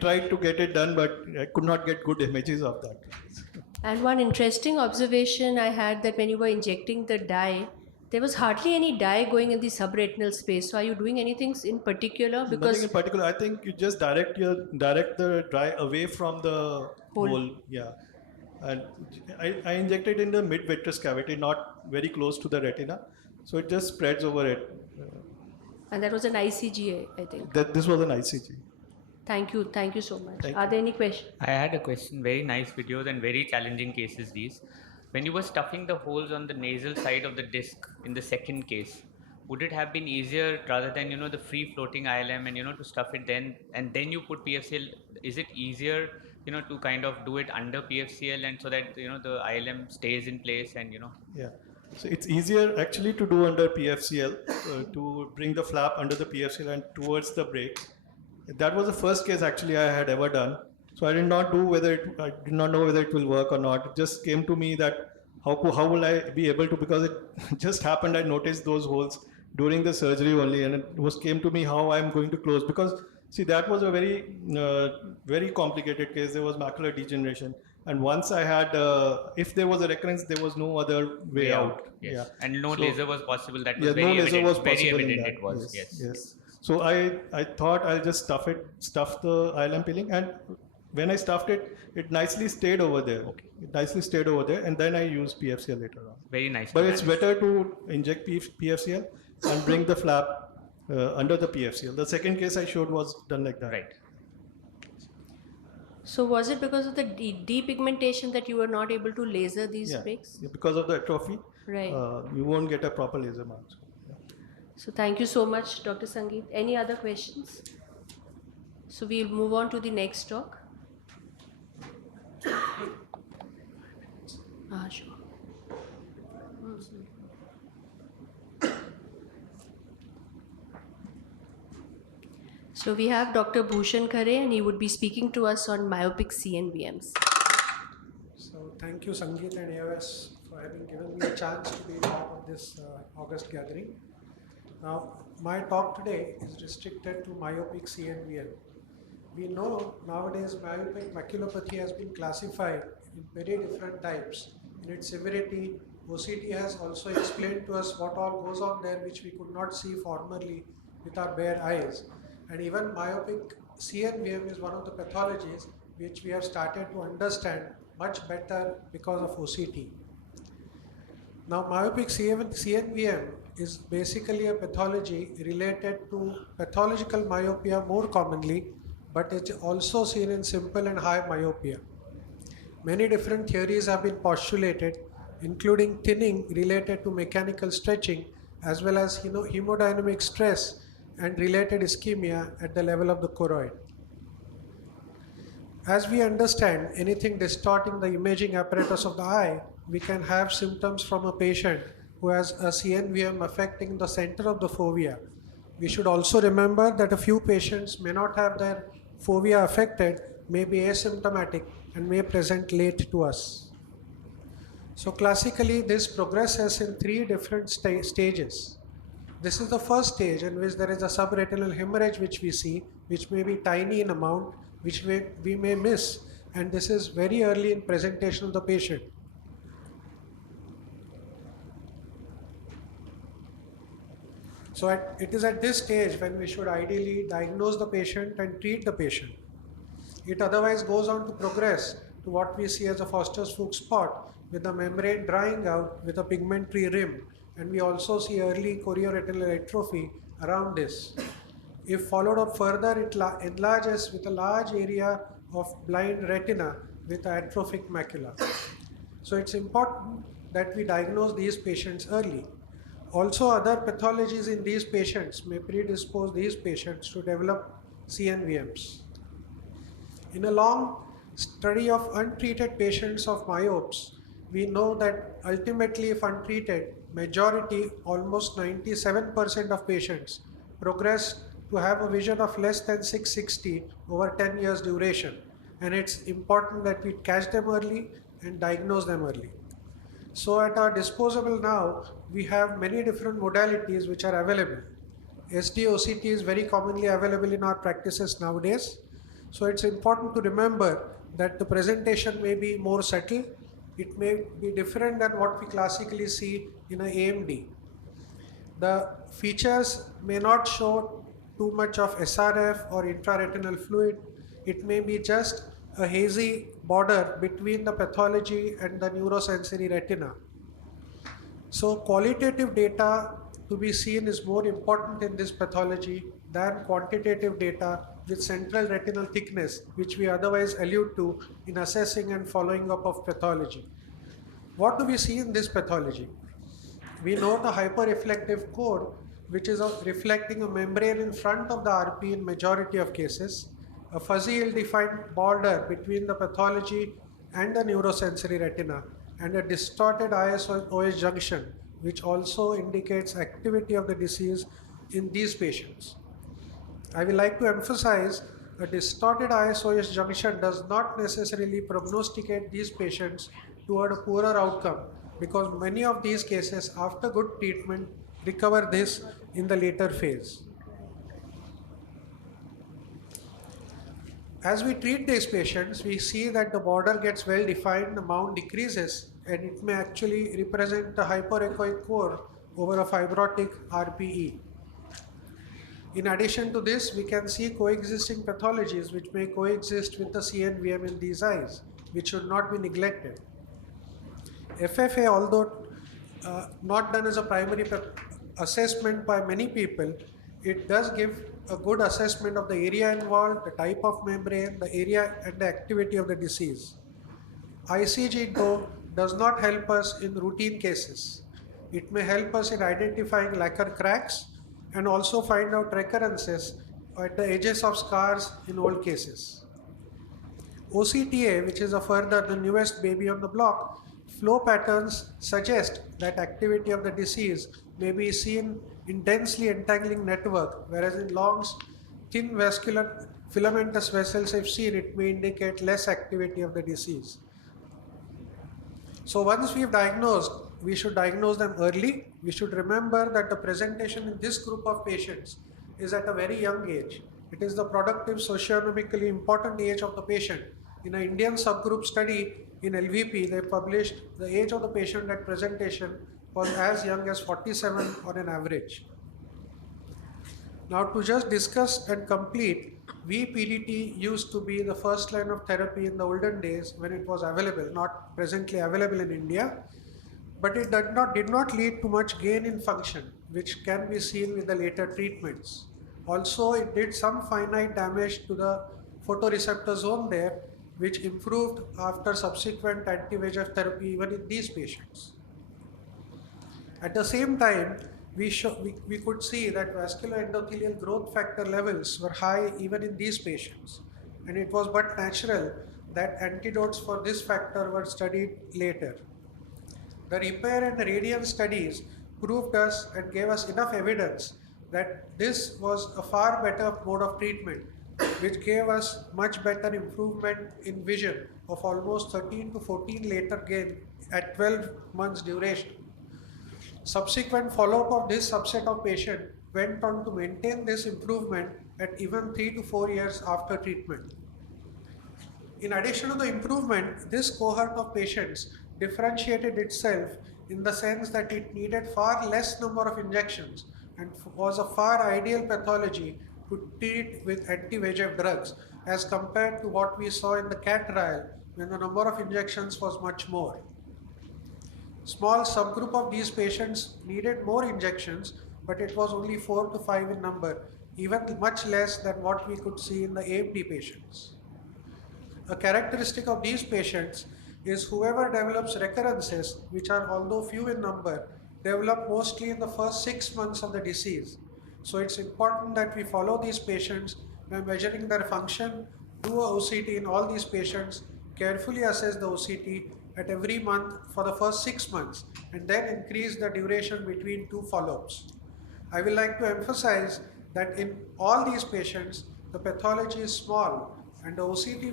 tried to get it done, but I could not get good images of that. And one interesting observation I had that when you were injecting the dye, there was hardly any dye going in the subretinal space. So are you doing anything in particular? Because Nothing in particular. I think you just direct the dye away from the hole. Yeah. And I injected in the mid-vitreous cavity, not very close to the retina. So it just spreads over it. and that was an ICG, I think. This was an ICG. Thank you so much. Thank Are there any questions? I had a question. Very nice videos and very challenging cases these. When you were stuffing the holes on the nasal side of the disc in the second case, would it have been easier rather than the free floating ILM and to stuff it then and then you put PFCL? Is it easier to kind of do it under PFCL and so that the ILM stays in place and Yeah. So it's easier actually to do under PFCL to bring the flap under the PFCL and towards the break. That was the first case actually I had ever done. So I did not know whether it will work or not. It just came to me that how will I be able to, because it just happened. I noticed those holes during the surgery only, and it came to me how I'm going to close, because see, that was a very complicated case. There was macular degeneration, and once I had, if there was a recurrence, there was no other way out. Yes. Yeah. And no So- laser was possible. That was Yeah, very no evident. laser was very possible in evident that. it was. Yes. So I thought I'll just stuff the ILM peeling, and when I stuffed it, it nicely stayed over there. Okay. It nicely stayed over there, and then I used PFCL later on. Very nice. But it's better to inject PFCL and bring the flap under the PFCL. The second case I showed was done like that. Right. So was it because of the depigmentation that you were not able to laser these Yeah. breaks? Yeah, because of the atrophy, Right. you won't get a proper laser mark. So thank you so much, Dr. Sangeet. Any other questions? So we'll move on to the next talk. Sure. So we have Dr. Bhushan Khare, and he would be speaking to us on myopic CNVMs. So thank you, Sangeet and AIOS, for having given me a chance to be part of this August gathering. Now, my talk today is restricted to myopic CNVM. We know nowadays myopic maculopathy has been classified in very different types. In its severity, OCT has also explained to us what all goes on there, which we could not see formerly with our bare eyes. And even myopic CNVM is one of the pathologies which we have started to understand much better because of OCT. Now, myopic CNVM is basically a pathology related to pathological myopia more commonly, but it's also seen in simple and high myopia. Many different theories have been postulated, including thinning related to mechanical stretching, as well as hemodynamic stress and related ischemia at the level of the choroid. As we understand anything distorting the imaging apparatus of the eye, we can have symptoms from a patient who has a CNVM affecting the center of the fovea. We should also remember that a few patients may not have their fovea affected, may be asymptomatic, and may present late to us. So classically, this progresses in 3 different stages. This is the first stage in which there is a subretinal hemorrhage which we see, which may be tiny in amount, which we may miss, and this is very early in presentation of the patient. So it is at this stage when we should ideally diagnose the patient and treat the patient. It otherwise goes on to progress to what we see as a Foster's-Fuchs spot with the membrane drying out with a pigmentary rim, and we also see early chorioretinal atrophy around this. If followed up further, it enlarges with a large area of blind retina with atrophic macula. So it's important that we diagnose these patients early. Also, other pathologies in these patients may predispose these patients to develop CNVMs. In a long study of untreated patients of myopes, we know that ultimately, if untreated, majority, almost 97% of patients progress to have a vision of less than 660 over 10 years duration. And it's important that we catch them early and diagnose them early. So at our disposal now, we have many different modalities which are available. SD-OCT is very commonly available in our practices nowadays. So it's important to remember that the presentation may be more subtle. It may be different than what we classically see in an AMD. The features may not show too much of SRF or intraretinal fluid. It may be just a hazy border between the pathology and the neurosensory retina. So qualitative data to be seen is more important in this pathology than quantitative data with central retinal thickness, which we otherwise allude to in assessing and following up of pathology. What do we see in this pathology? We know the hyperreflective core, which is reflecting a membrane in front of the RP in majority of cases, a fuzzy ill-defined border between the pathology and the neurosensory retina, and a distorted IS-OS junction, which also indicates activity of the disease in these patients. I would like to emphasize a distorted IS-OS junction does not necessarily prognosticate these patients toward a poorer outcome, because many of these cases after good treatment recover this in the later phase. As we treat these patients, we see that the border gets well defined, the mount decreases, and it may actually represent the hyperechoic core over a fibrotic RPE. In addition to this, we can see coexisting pathologies which may coexist with the CNVM in these eyes, which should not be neglected. FFA, although not done as a primary assessment by many people, it does give a good assessment of the area involved, the type of membrane, the area and the activity of the disease. ICG though does not help us in routine cases. It may help us in identifying lacquer cracks and also find out recurrences at the edges of scars in old cases. OCTA, which is the newest baby on the block, flow patterns suggest that activity of the disease may be seen in densely entangling network, whereas in lungs, thin vascular filamentous vessels, if seen, it may indicate less activity of the disease. So once we've diagnosed, we should diagnose them early. We should remember that the presentation in this group of patients is at a very young age. It is the productive, socioeconomically important age of the patient. In an Indian subgroup study in LVP, they published the age of the patient at presentation was as young as 47 on an average. Now to just discuss and complete, VPDT used to be the first line of therapy in the olden days when it was available, not presently available in India, but it did not lead to much gain in function, which can be seen with the later treatments. Also, it did some finite damage to the photoreceptor zone there, which improved after subsequent anti-VEGF therapy even in these patients. At the same time, we could see that vascular endothelial growth factor levels were high even in these patients, and it was but natural that antidotes for this factor were studied later. The repair and the radiance studies proved us and gave us enough evidence that this was a far better mode of treatment, which gave us much better improvement in vision of almost 13 to 14 letter gain at 12 months duration. Subsequent follow-up of this subset of patients went on to maintain this improvement at even 3 to 4 years after treatment. In addition to the improvement, this cohort of patients differentiated itself in the sense that it needed far less number of injections and was a far ideal pathology to treat with anti-VEGF drugs as compared to what we saw in the CAT trial when the number of injections was much more. Small subgroup of these patients needed more injections, but it was only 4 to 5 in number, even much less than what we could see in the AMD patients. A characteristic of these patients is whoever develops recurrences, which are although few in number, develop mostly in the first 6 months of the disease. So it's important that we follow these patients by measuring their function, do a OCT in all these patients, carefully assess the OCT at every month for the first 6 months, and then increase the duration between 2 follow-ups. I would like to emphasize that in all these patients, the pathology is small And the OCT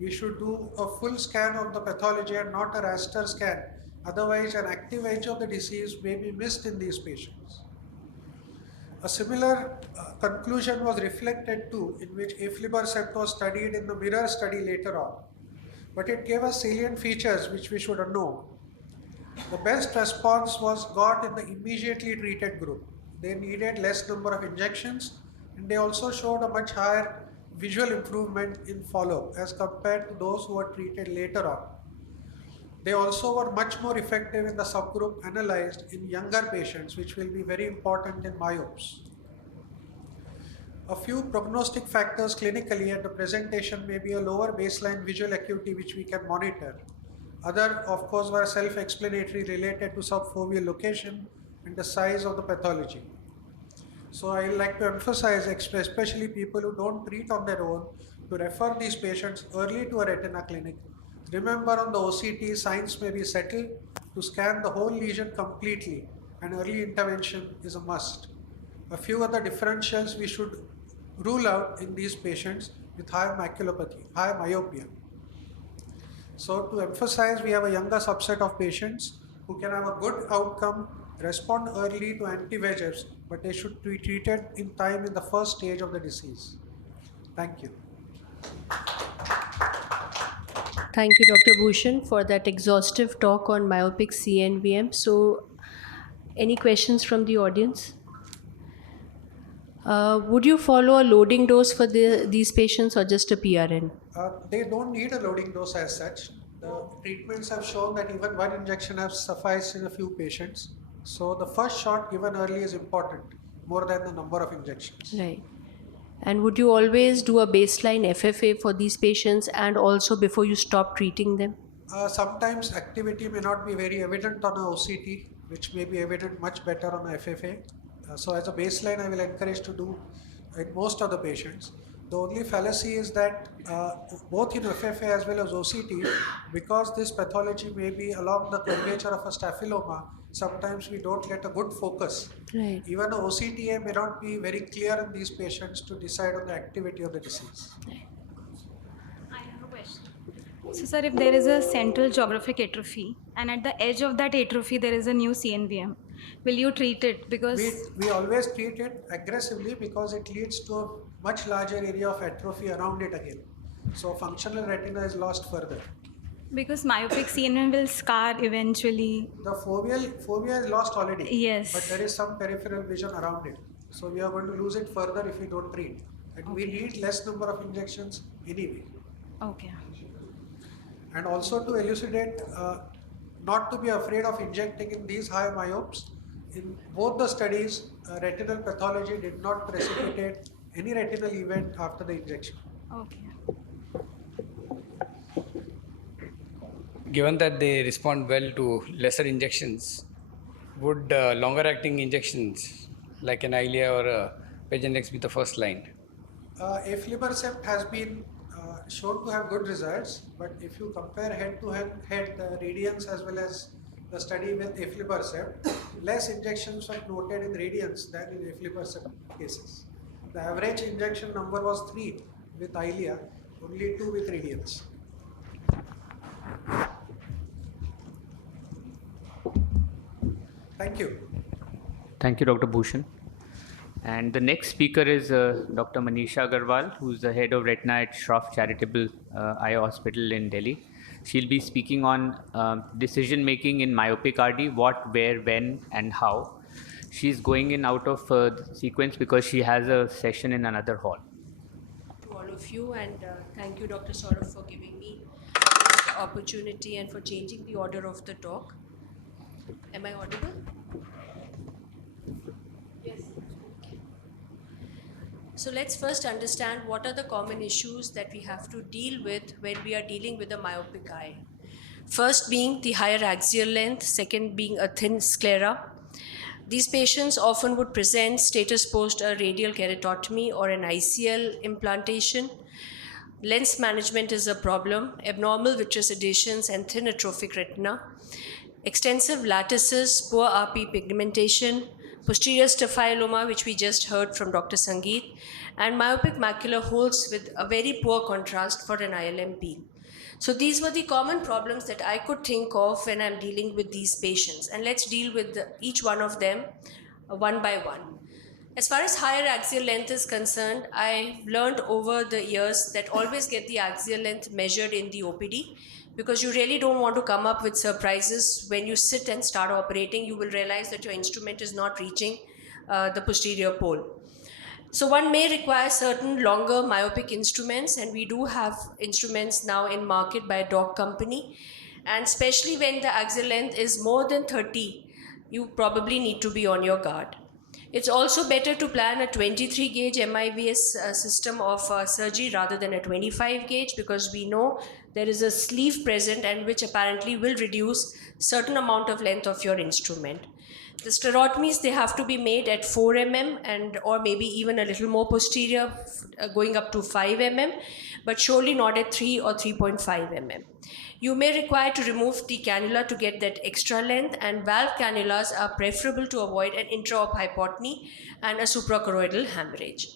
we should do a full scan of the pathology and not a raster scan. Otherwise, an active edge of the disease may be missed in these patients. A similar conclusion was reflected too, in which aflibercept was studied in the mirror study later on. But it gave us salient features which we should know. The best response was got in the immediately treated group. They needed less number of injections, and they also showed a much higher visual improvement in follow-up as compared to those who were treated later on. They also were much more effective in the subgroup analyzed in younger patients, which will be very important in myopes. A few prognostic factors clinically at the presentation may be a lower baseline visual acuity which we can monitor. Other, of course, were self-explanatory related to subfoveal location and the size of the pathology. So I like to emphasize, especially people who don't treat on their own, to refer these patients early to a retina clinic. Remember, on the OCT, signs may be settled to scan the whole lesion completely, and early intervention is a must. A few other differentials we should rule out in these patients with high maculopathy, high myopia. So to emphasize, we have a younger subset of patients who can have a good outcome, respond early to anti-VEGFs, but they should be treated in time in the first stage of the disease. Thank you. Thank you, Dr. Bhushan, for that exhaustive talk on myopic CNVM. So, any questions from the audience? Would you follow a loading dose for these patients or just a PRN? They don't need a loading dose as such. The treatments have shown that even one injection has sufficed in a few patients. So the first shot given early is important, more than the number of injections. Right. And would you always do a baseline FFA for these patients and also before you stop treating them? Sometimes activity may not be very evident on a OCT, which may be evident much better on a FFA. So as a baseline, I will encourage to do in most of the patients. The only fallacy is that both in FFA as well as OCT, because this pathology may be along the curvature of a staphyloma, sometimes we don't get a good focus. Right. Even a OCTA may not be very clear in these patients to decide on the activity of the disease. I have a question. So, sir, if there is a central geographic atrophy and at the edge of that atrophy there is a new CNVM, will you treat it? Because we always treat it aggressively because it leads to a much larger area of atrophy around it again. So functional retina is lost further. because myopic CNVM will scar eventually. The fovea is lost already. Yes. But there is some peripheral vision around it. So we are going to lose it further if we don't treat. And we need less number of injections anyway. Okay. And also to elucidate, not to be afraid of injecting in these high myopes. In both the studies, retinal pathology did not precipitate any retinal event after the injection. Okay. Given that they respond well to lesser injections, would longer acting injections like an Eylea or a Pagenex be the first line? Aflibercept has been shown to have good results, but if you compare head-to-head the Radiance as well as the study with aflibercept, less injections were noted in Radiance than in aflibercept cases. The average injection number was 3 with Eylea, only 2 with Radiance. Thank you. Thank you, Dr. Bhushan. And the next speaker is Dr. Manisha Agarwal, who is the head of retina at Shroff Charitable Eye Hospital in Delhi. She'll be speaking on decision making in myopic RD, what, where, when, and how. She's going in out of sequence because she has a session in another hall. To all of you, and thank you, Dr. Saurav, for giving me this opportunity and for changing the order of the talk. Am I audible? Yes. So let's first understand what are the common issues that we have to deal with when we are dealing with a myopic eye. First being the higher axial length, second being a thin sclera. These patients often would present status post a radial keratotomy or an ICL implantation. Lens management is a problem, abnormal vitreous adhesions and thin atrophic retina, extensive lattices, poor RP pigmentation, posterior staphyloma, which we just heard from Dr. Sangeet, and myopic macular holes with a very poor contrast for an ILM peel. So these were the common problems that I could think of when I'm dealing with these patients. And let's deal with each one of them one by one. As far as higher axial length is concerned, I've learned over the years that always get the axial length measured in the OPD, because you really don't want to come up with surprises. When you sit and start operating, you will realize that your instrument is not reaching the posterior pole. So one may require certain longer myopic instruments, and we do have instruments now in market by a dog company. And especially when the axial length is more than 30, you probably need to be on your guard. It's also better to plan a 23 gauge MIVS system of surgery rather than a 25 gauge, because we know there is a sleeve present and which apparently will reduce certain amount of length of your instrument. The sclerotomies, they have to be made at 4 mm and or maybe even a little more posterior, going up to 5 mm, but surely not at 3 or 3.5 mm. You may require to remove the cannula to get that extra length, and valve cannulas are preferable to avoid an intra-op hypotony and a suprachoroidal hemorrhage.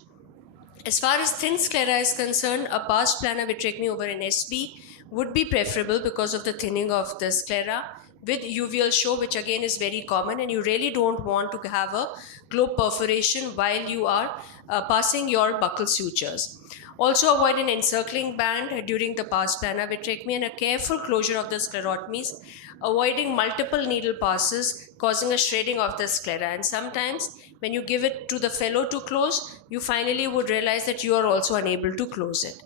As far as thin sclera is concerned, a past planar vitrectomy over an SB would be preferable because of the thinning of the sclera with uveal show, which again is very common, and you really don't want to have a globe perforation while you are passing your buccal sutures. Also avoid an encircling band during the past planar vitrectomy and a careful closure of the sclerotomies, avoiding multiple needle passes causing a shredding of the sclera. And sometimes when you give it to the fellow to close, you finally would realize that you are also unable to close it.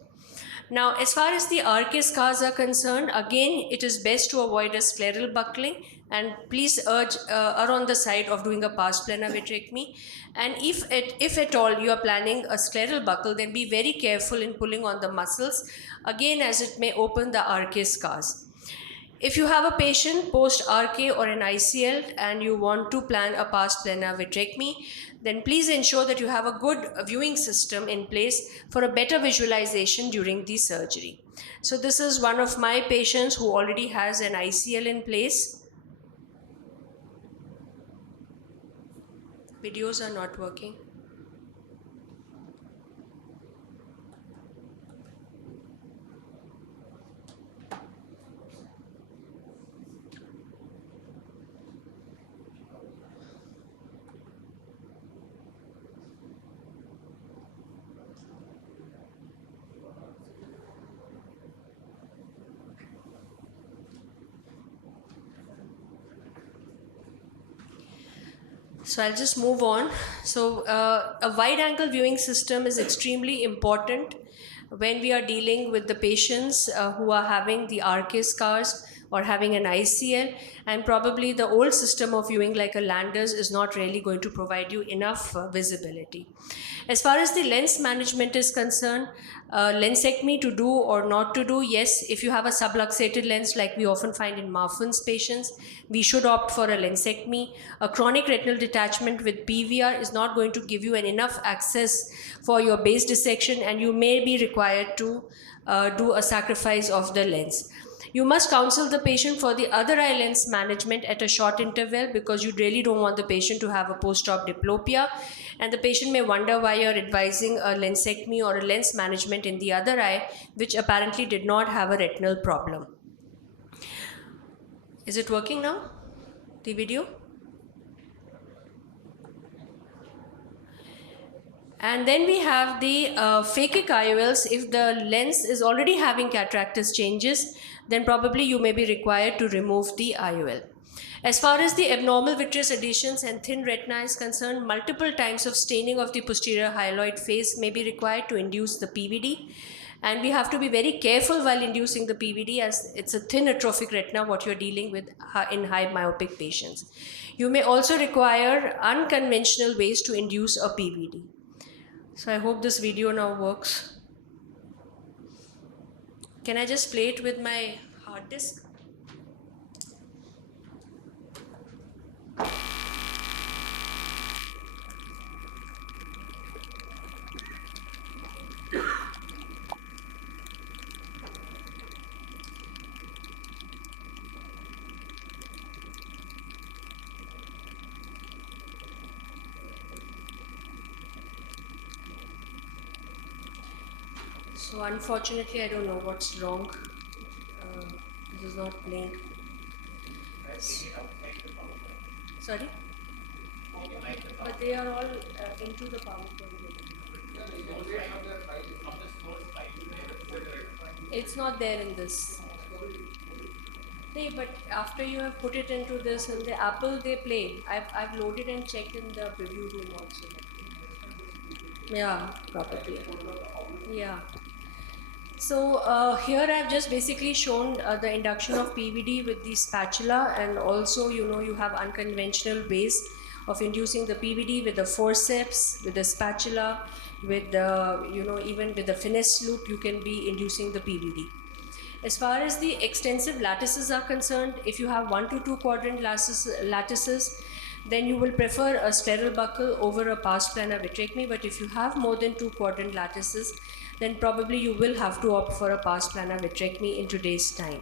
Now, as far as the RK scars are concerned, again, it is best to avoid a scleral buckling, and please err on the side of doing a past planar vitrectomy. And if at all you are planning a scleral buckle, then be very careful in pulling on the muscles, again, as it may open the RK scars. If you have a patient post-RK or an ICL and you want to plan a past planar vitrectomy, then please ensure that you have a good viewing system in place for a better visualization during the surgery. So this is one of my patients who already has an ICL in place. Videos are not working. So I'll just move on. So a wide angle viewing system is extremely important when we are dealing with the patients who are having the RK scars or having an ICL, and probably the old system of viewing like a Landers is not really going to provide you enough visibility. As far as the lens management is concerned, lensectomy to do or not to do, yes, if you have a subluxated lens like we often find in Marfan's patients, we should opt for a lensectomy. A chronic retinal detachment with PVR is not going to give you enough access for your base dissection, and you may be required to do a sacrifice of the lens. You must counsel the patient for the other eye lens management at a short interval, because you really don't want the patient to have a post-op diplopia, and the patient may wonder why you're advising a lensectomy or a lens management in the other eye, which apparently did not have a retinal problem. Is it working now, the video? And then we have the phakic IOLs. If the lens is already having cataractous changes, then probably you may be required to remove the IOL. As far as the abnormal vitreous adhesions and thin retina is concerned, multiple times of staining of the posterior hyaloid face may be required to induce the PVD. And we have to be very careful while inducing the PVD, as it's a thin atrophic retina what you're dealing with in high myopic patients. You may also require unconventional ways to induce a PVD. So I hope this video now works. Can I just play it with my hard disk? So unfortunately, I don't know what's wrong. This is not playing. Sorry? But they are all into the PowerPoint. It's not there in this. No, but after you have put it into this, and the Apple they play. I've loaded and checked in the preview room also. Yeah, probably. Yeah. So here I've just basically shown the induction of PVD with the spatula, and also you have unconventional ways of inducing the PVD with the forceps, with the spatula, with the even with the finesse loop you can be inducing the PVD. As far as the extensive lattices are concerned, if you have 1 to 2 quadrant lattices, then you will prefer a sterile buccal over a pars plana vitrectomy. But if you have more than 2 quadrant lattices, then probably you will have to opt for a pars plana vitrectomy in today's time.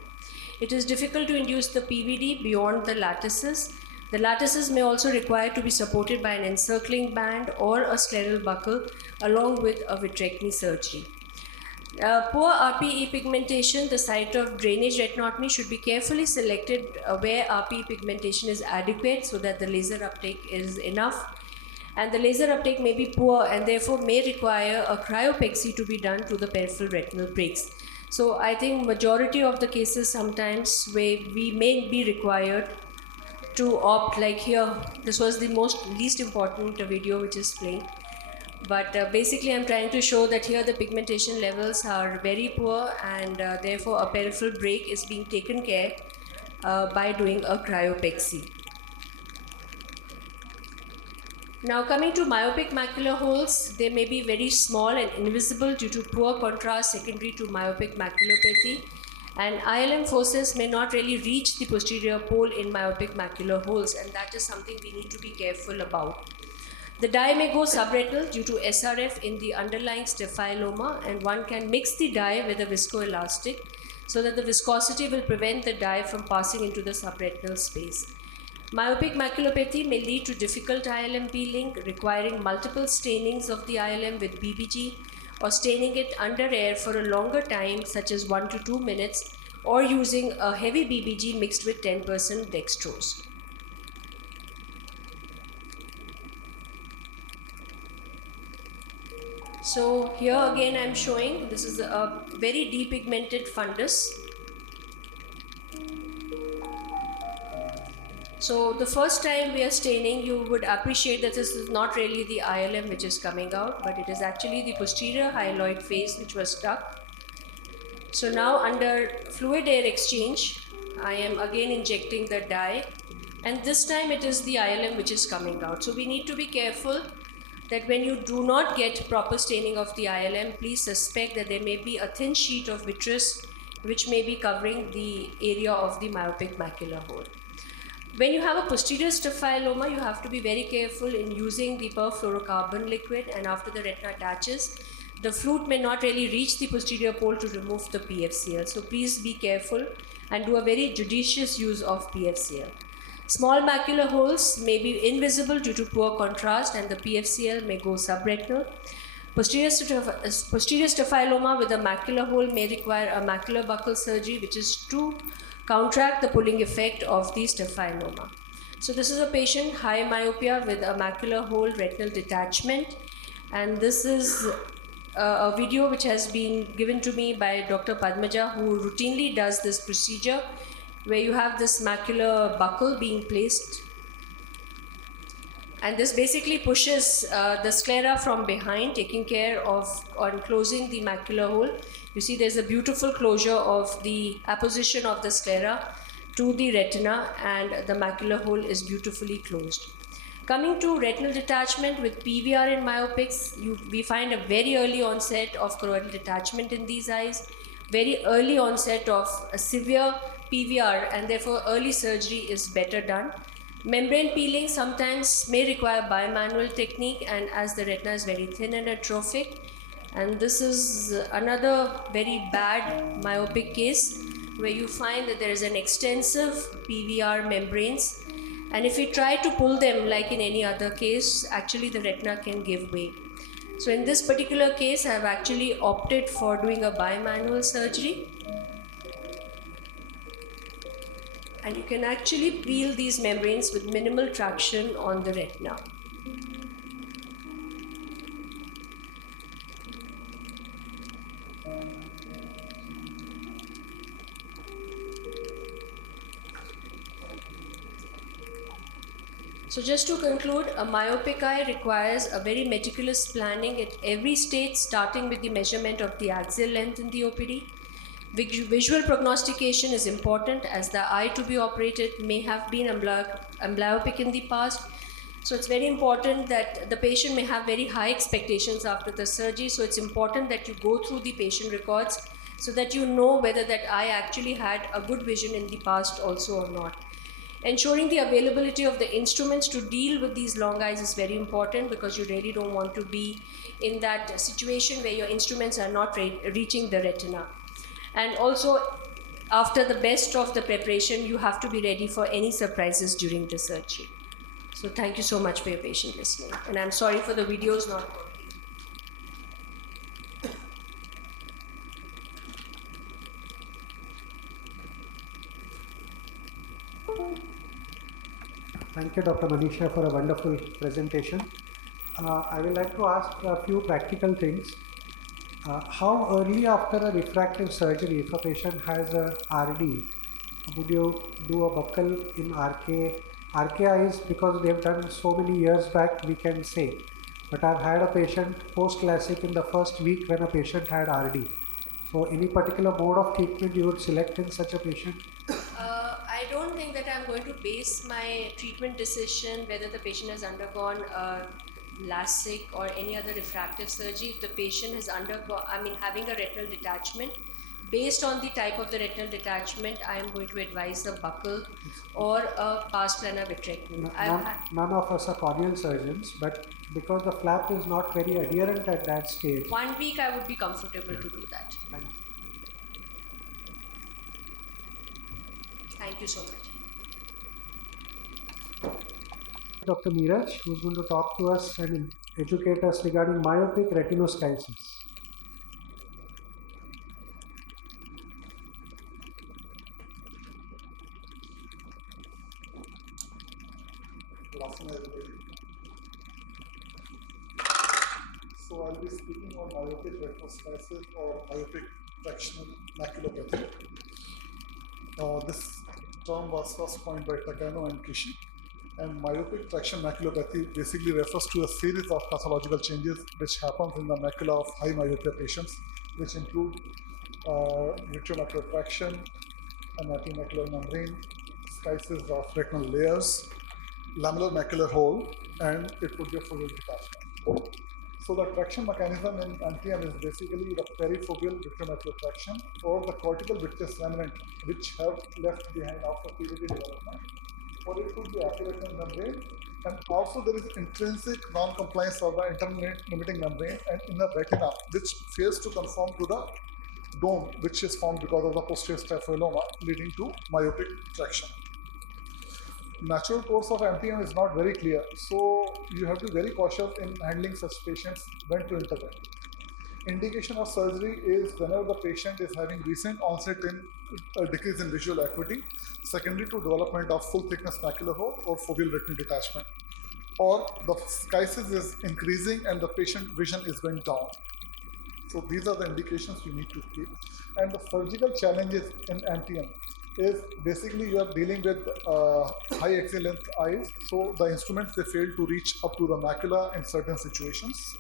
It is difficult to induce the PVD beyond the lattices. The lattices may also require to be supported by an encircling band or a sterile buccal along with a vitrectomy surgery. Poor RPE pigmentation, the site of drainage retinotomy should be carefully selected where RPE pigmentation is adequate so that the laser uptake is enough. And the laser uptake may be poor and therefore may require a cryopexy to be done to the peripheral retinal breaks. So I think majority of the cases sometimes where we may be required to opt, like here, this was the least important video which is playing. But basically I'm trying to show that here the pigmentation levels are very poor, and therefore a peripheral break is being taken care by doing a cryopexy. Now coming to myopic macular holes, they may be very small and invisible due to poor contrast secondary to myopic maculopathy, and ILM forces may not really reach the posterior pole in myopic macular holes, and that is something we need to be careful about. The dye may go subretinal due to SRF in the underlying staphyloma, and one can mix the dye with a viscoelastic so that the viscosity will prevent the dye from passing into the subretinal space. Myopic maculopathy may lead to difficult ILM peeling, requiring multiple stainings of the ILM with BBG, or staining it under air for a longer time, such as 1 to 2 minutes, or using a heavy BBG mixed with 10% dextrose. So here again I'm showing, this is a very depigmented fundus. So the first time we are staining, you would appreciate that this is not really the ILM which is coming out, but it is actually the posterior hyaloid phase which was stuck. So now under fluid air exchange, I am again injecting the dye, and this time it is the ILM which is coming out. So we need to be careful that when you do not get proper staining of the ILM, please suspect that there may be a thin sheet of vitreous which may be covering the area of the myopic macular hole. When you have a posterior staphyloma, you have to be very careful in using the perfluorocarbon liquid, and after the retina attaches, the fluid may not really reach the posterior pole to remove the PFCL. So please be careful and do a very judicious use of PFCL. Small macular holes may be invisible due to poor contrast, and the PFCL may go subretinal. Posterior staphyloma with a macular hole may require a macular buccal surgery, which is to counteract the pulling effect of the staphyloma. So this is a patient, high myopia with a macular hole retinal detachment, and this is a video which has been given to me by Dr. Padmaja, who routinely does this procedure, where you have this macular buccal being placed, and this basically pushes the sclera from behind, taking care of on closing the macular hole. You see there's a beautiful closure of the apposition of the sclera to the retina, and the macular hole is beautifully closed. Coming to retinal detachment with PVR in myopics, we find a very early onset of choroidal detachment in these eyes, very early onset of a severe PVR, and therefore early surgery is better done. Membrane peeling sometimes may require bimanual technique, and as the retina is very thin and atrophic, and this is another very bad myopic case where you find that there is an extensive PVR membranes, and if you try to pull them like in any other case, actually the retina can give way. So in this particular case, I have actually opted for doing a bimanual surgery. And you can actually peel these membranes with minimal traction on the retina. So just to conclude, a myopic eye requires a very meticulous planning at every stage, starting with the measurement of the axial length in the OPD. Visual prognostication is important, as the eye to be operated may have been amblyopic in the past. So it's very important that the patient may have very high expectations after the surgery. So it's important that you go through the patient records so that you know whether that eye actually had a good vision in the past also or not. Ensuring the availability of the instruments to deal with these long eyes is very important, because you really don't want to be in that situation where your instruments are not reaching the retina. And also, after the best of the preparation, you have to be ready for any surprises during the surgery. So thank you so much for your patient listening. And I'm sorry for the videos not working. Thank you, Dr. Manisha, for a wonderful presentation. I would like to ask a few practical things. How early after a refractive surgery, if a patient has a RD, would you do a buckle in RK? RK eyes, because they've done so many years back, we can say. But I've had a patient post-LASIK in the first week when a patient had RD. So any particular mode of treatment you would select in such a patient? I don't think that I'm going to base my treatment decision whether the patient has undergone a LASIK or any other refractive surgery. If the patient has having a retinal detachment, based on the type of the retinal detachment, I am going to advise a buckle or a pars plana vitrectomy. None of us are corneal surgeons, but because the flap is not very adherent at that stage. 1 week I would be comfortable to do that. Thank you so much. Dr. Meeraj, who's going to talk to us and educate us regarding myopic retinoschisis. Good afternoon, everybody. So I'll be speaking on myopic retinoschisis or myopic fractional maculopathy. This term was first coined by Takano and Kishi. And myopic traction maculopathy basically refers to a series of pathological changes which happens in the macula of high myopia patients, which include vitreomacular traction, anatomacular membrane, schisis of retinal layers, lamellar macular hole, and it could be a foveal detachment. So the traction mechanism in MTM is basically the perifoveal vitreomacular traction or the cortical vitreous remnant which have left behind after PVD development, or it could be application membrane, and also there is intrinsic non-compliance of the internal limiting membrane and inner retina, which fails to conform to the dome, which is formed because of the posterior staphyloма, leading to myopic traction. Natural course of MTM is not very clear, so you have to be very cautious in handling such patients when to intervene. Indication of surgery is whenever the patient is having recent onset in a decrease in visual acuity, secondary to development of full thickness macular hole or foveal retinal detachment, or the schisis is increasing and the patient vision is going down. So these are the indications you need to keep. And the surgical challenges in MTM is basically you are dealing with high axial length eyes, so the instruments, they fail to reach up to the macula in certain situations.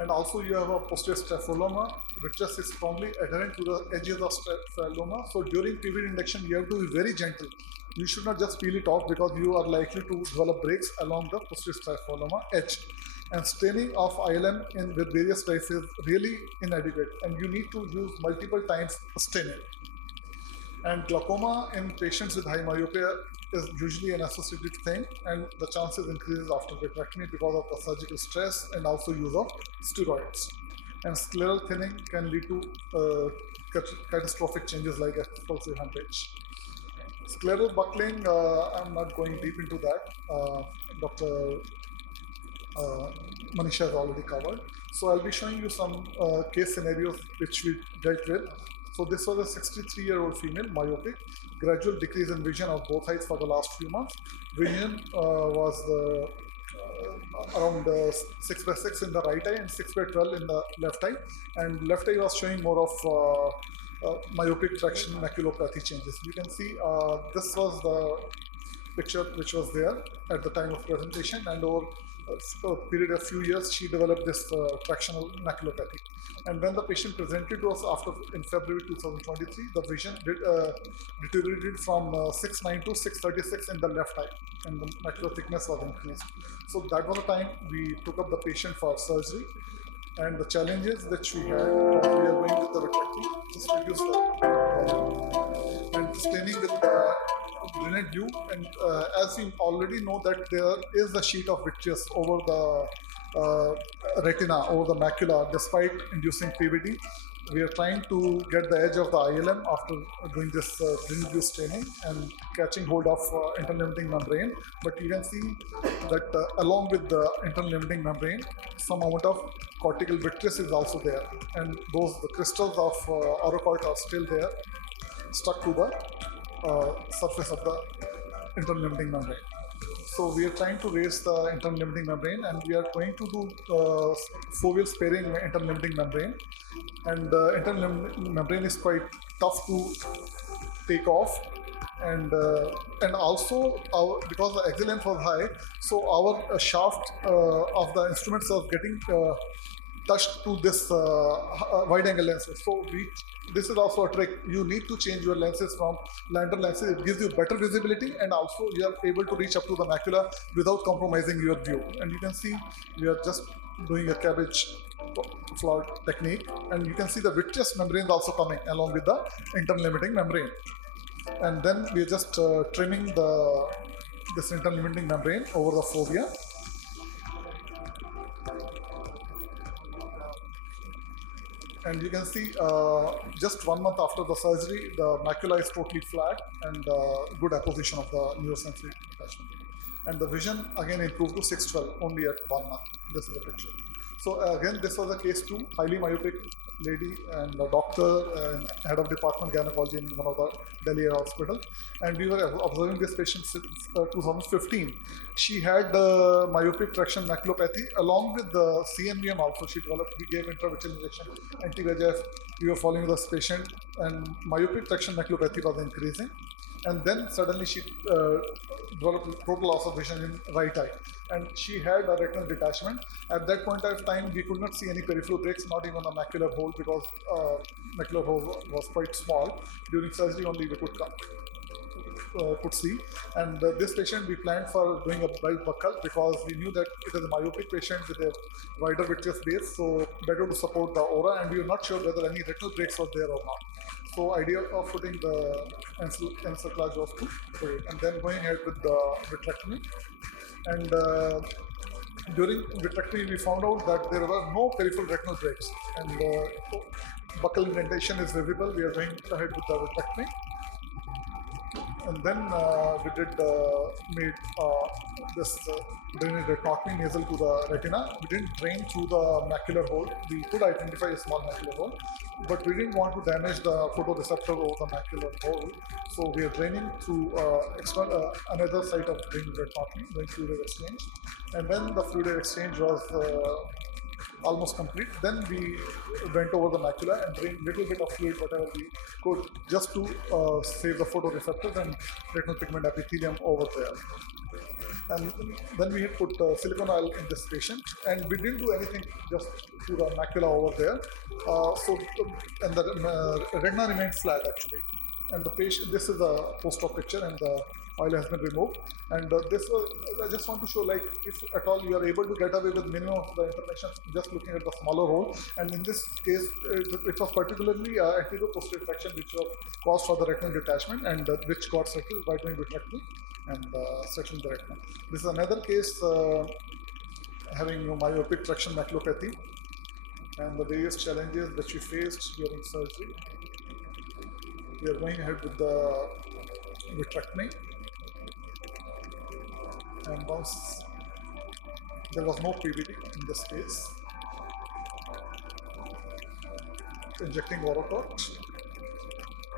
And also you have a posterior staphylomas, vitreous is strongly adherent to the edges of staphylomas. So during PVD induction, you have to be very gentle. You should not just peel it off because you are likely to develop breaks along the posterior staphylomas edge. And staining of ILM with various dyes is really inadequate, and you need to use multiple times staining. And glaucoma in patients with high myopia is usually an associated thing, and the chances increases after vitrectomy because of the surgical stress and also use of steroids. And scleral thinning can lead to catastrophic changes like expulsive hemorrhage. Scleral buckling, I'm not going deep into that. Dr. Manisha has already covered. So I'll be showing you some case scenarios which we dealt with. So this was a 63-year-old female, myopic, gradual decrease in vision of both eyes for the last few months. Vision was around 6/6 in the right eye and 6/12 in the left eye. And left eye was showing more of myopic traction maculopathy changes. You can see this was the picture which was there at the time of presentation, and over a period of few years she developed this tractional maculopathy. And when the patient presented to us in February 2023, the vision deteriorated from 6/9 to 6/36 in the left eye, and the macular thickness was increased. So that was the time we took up the patient for surgery. And the challenges which we had was we are going with the vitrectomy, just reduce the and staining with the granite blue. And as you already know that there is a sheet of vitreous over the retina, over the macula, despite inducing PVD. We are trying to get the edge of the ILM after doing this granite blue staining and catching hold of internal limiting membrane. But you can see that along with the internal limiting membrane, some amount of cortical vitreous is also there, and the crystals of aurocort are still there, stuck to the surface of the internal limiting membrane. So we are trying to raise the internal limiting membrane, and we are going to do foveal sparing internal limiting membrane. And the internal membrane is quite tough to take off, and also because the axial length was high, so our shaft of the instruments was getting touched to this wide angle lenses. So this is also a trick. You need to change your lenses from lantern lenses. It gives you better visibility, and also you are able to reach up to the macula without compromising your view. And you can see we are just doing a cabbage flower technique, and you can see the vitreous membrane is also coming along with the internal limiting membrane. And then we are just trimming this internal limiting membrane over the fovea. And you can see just 1 month after the surgery, the macula is totally flat and good apposition of the neurosensory detachment. And the vision again improved to 6/12 only at 1 month. This is the picture. So again, this was a case 2, highly myopic lady, and a doctor and head of department gynecology in one of the Delhi hospital. And we were observing this patient since 2015. She had myopic traction maculopathy along with the CNVM also. She developed, we gave intravitreal injection, anti-VEGF. We were following this patient, and myopic traction maculopathy was increasing. And then suddenly she developed total loss of vision in right eye, and she had a retinal detachment. At that point of time, we could not see any peripheral breaks, not even a macular hole, because macular hole was quite small. During surgery only we could see. And this patient we planned for doing a bright buccal, because we knew that it is a myopic patient with a wider vitreous base, so better to support the aura, and we were not sure whether any retinal breaks were there or not. So idea of putting the encerclage was to do it, and then going ahead with the vitrectomy. And during vitrectomy we found out that there were no peripheral retinal breaks, and buccal indentation is visible. We are going ahead with the vitrectomy. And then we made this drainage retinotomy nasal to the retina. We didn't drain through the macular hole. We could identify a small macular hole, but we didn't want to damage the photoreceptor over the macular hole. So we are draining through another site of drainage retinotomy, doing fluid exchange. And when the fluid exchange was almost complete, then we went over the macula and drained little bit of fluid, whatever we could, just to save the photoreceptors and retinal pigment epithelium over there. And then we had put silicone oil in this patient, and we didn't do anything, just to the macula over there. And the retina remained flat actually. And the patient, this is a post-op picture, and the oil has been removed. And I just want to show, like, if at all you are able to get away with minimum of the intervention, just looking at the smaller hole. And in this case, it was particularly anterior posterior fraction, which was caused for the retinal detachment, and which got settled by doing vitrectomy and settling the retina. This is another case having myopic traction maculopathy, and the various challenges that we faced during surgery. We are going ahead with the vitrectomy, and once there was no PVD in this case, injecting Orocort.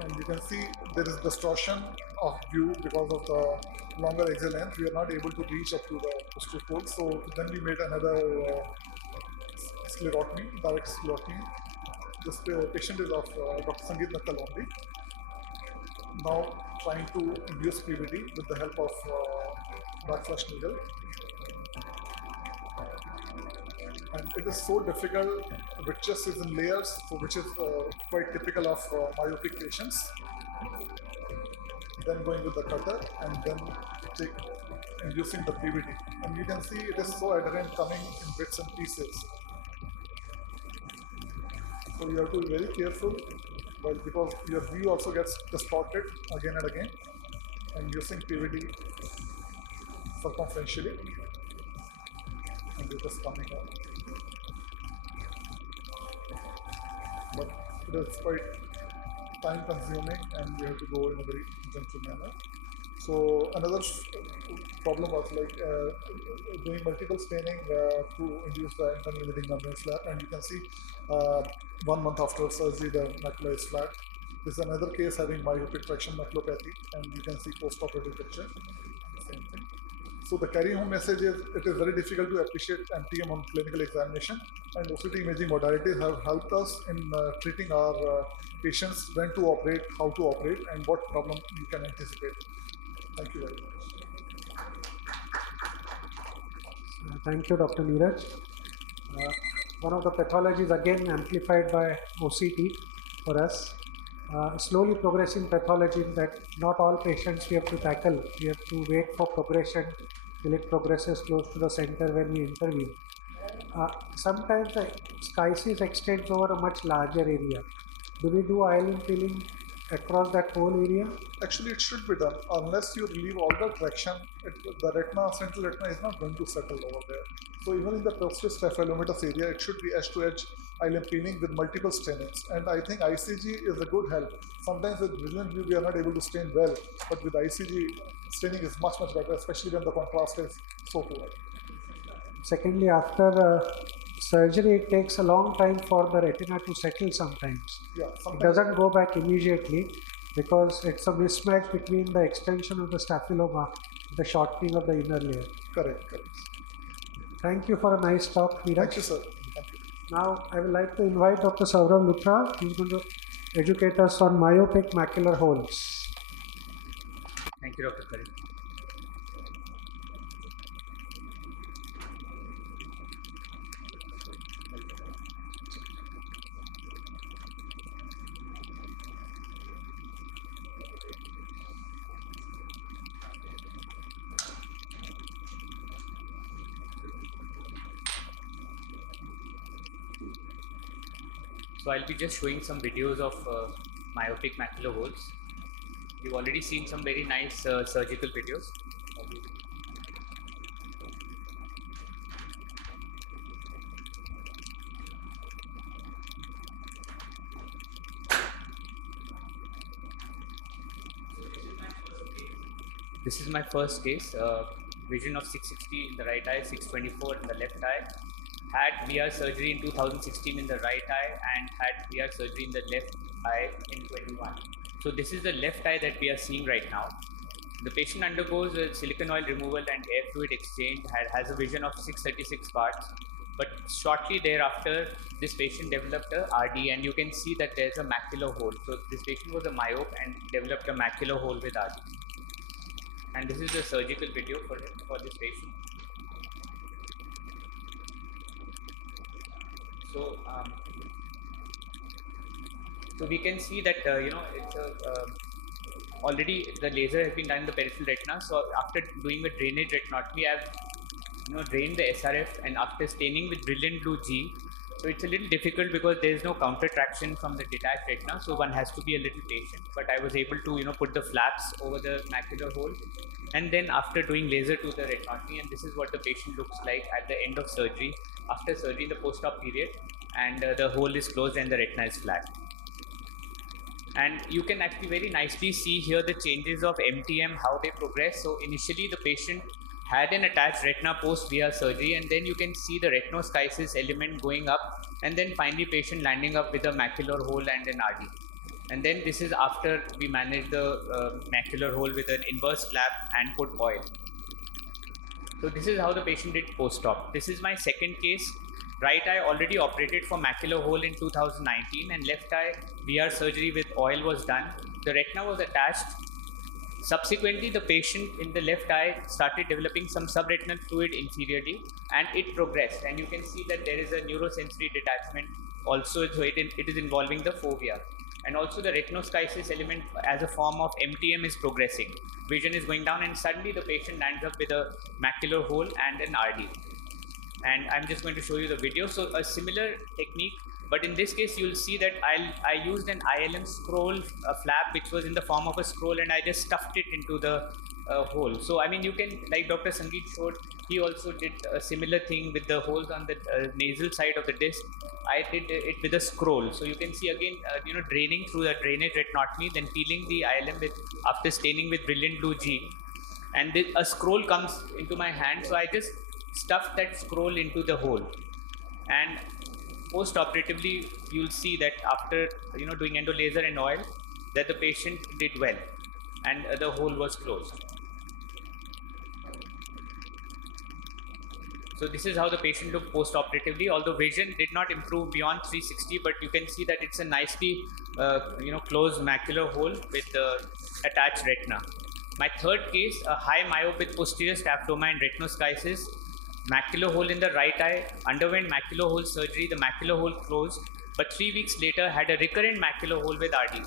And you can see there is distortion of view because of the longer axis length. We are not able to reach up to the posterior pole. So then we made another sclerotomy, direct sclerotomy. This patient is of Dr. SANGEET MITTAL only. Now trying to induce PVD with the help of backflash needle. And it is so difficult, vitreous is in layers, so which is quite typical of myopic patients. Then going with the cutter and then inducing the PVD. And you can see it is so adherent coming in bits and pieces. So you have to be very careful, well, because your view also gets distorted again and again, and using PVD circumferentially, and it is coming out. But it is quite time consuming and we have to go in a very gentle manner. So another problem was like doing multiple staining to induce the internal leading membrane flap, and you can see 1 month after surgery the macula is flat. This is another case having myopic traction maculopathy, and you can see post-operative picture, same thing. So the carry-home message is it is very difficult to appreciate MTM on clinical examination, and OCT imaging modalities have helped us in treating our patients, when to operate, how to operate, and what problem you can anticipate. Thank you very much. Thank you, Dr. Neeraj. One of the pathologies again amplified by OCT for us. Slowly progressing pathology that not all patients we have to tackle. We have to wait for progression till it progresses close to the center when we intervene. Sometimes the schisis extends over a much larger area. Do we do ILM peeling across that whole area? Actually, it should be done. Unless you relieve all the traction, the retina, central retina is not going to settle over there. So even in the posterior staphylomatous area, it should be edge-to-edge ILM peeling with multiple stainings. And I think ICG is a good help. Sometimes with brilliant view, we are not able to stain well, but with ICG, staining is much, much better, especially when the contrast is so poor. Secondly, after surgery, it takes a long time for the retina to settle sometimes. Yeah, it doesn't go back immediately because it's a mismatch between the extension of the staphyloma, the shortening of the inner layer. Correct, correct. Thank you for a nice talk, Neeraj. Thank you, sir. Thank you. Now, I would like to invite Dr. Saurav Luthra, who is going to educate us on myopic macular holes. Thank you, Dr. Karim. So I'll be just showing some videos of myopic macular holes. You've already seen some very nice surgical videos. This is my first case, vision of 660 in the right eye, 624 in the left eye. Had VR surgery in 2016 in the right eye and had VR surgery in the left eye in 21. So this is the left eye that we are seeing right now. The patient undergoes a silicone oil removal and air fluid exchange, has a vision of 636 parts. But shortly thereafter, this patient developed a RD, and you can see that there's a macular hole. So this patient was a myope and developed a macular hole with RD. And this is the surgical video for this patient. So, so we can see that it's already the laser has been done in the peripheral retina. So after doing a drainage retinotomy, I've drained the SRF, and after staining with brilliant blue G. So it's a little difficult because there is no counter traction from the detached retina, so one has to be a little patient. But I was able to put the flaps over the macular hole, and then after doing laser to the retinotomy, and this is what the patient looks like at the end of surgery. After surgery, the post-op period, and the hole is closed and the retina is flat. And you can actually very nicely see here the changes of MTM, how they progress. So initially the patient had an attached retina post VR surgery, and then you can see the retinoschisis element going up and then finally patient landing up with a macular hole and an RD. And then this is after we managed the macular hole with an inverse flap and put oil. So this is how the patient did post-op. This is my second case. Right eye already operated for macular hole in 2019, and left eye VR surgery with oil was done. The retina was attached. Subsequently, the patient in the left eye started developing some subretinal fluid inferiority, and it progressed. And you can see that there is a neurosensory detachment also, so it is involving the fovea. And also the retinoschisis element as a form of MTM is progressing. Vision is going down, and suddenly the patient lands up with a macular hole and an RD. And I'm just going to show you the video. So a similar technique, but in this case you'll see that I used an ILM scroll flap which was in the form of a scroll, and I just stuffed it into the hole. So I mean, you can, like Dr. Sangeet showed, he also did a similar thing with the holes on the nasal side of the disc. I did it with a scroll. So you can see again, draining through the drainage retinotomy, then peeling the ILM after staining with brilliant blue G, and a scroll comes into my hand. So I just stuffed that scroll into the hole, and post-operatively you'll see that after doing endo laser and oil, that the patient did well and the hole was closed. So this is how the patient looked post-operatively, although vision did not improve beyond 360, but you can see that it's a nicely closed macular hole with the attached retina. My third case, a high myope with posterior staphyloma and retinoschisis, macular hole in the right eye, underwent macular hole surgery, the macular hole closed, but 3 weeks later had a recurrent macular hole with RD.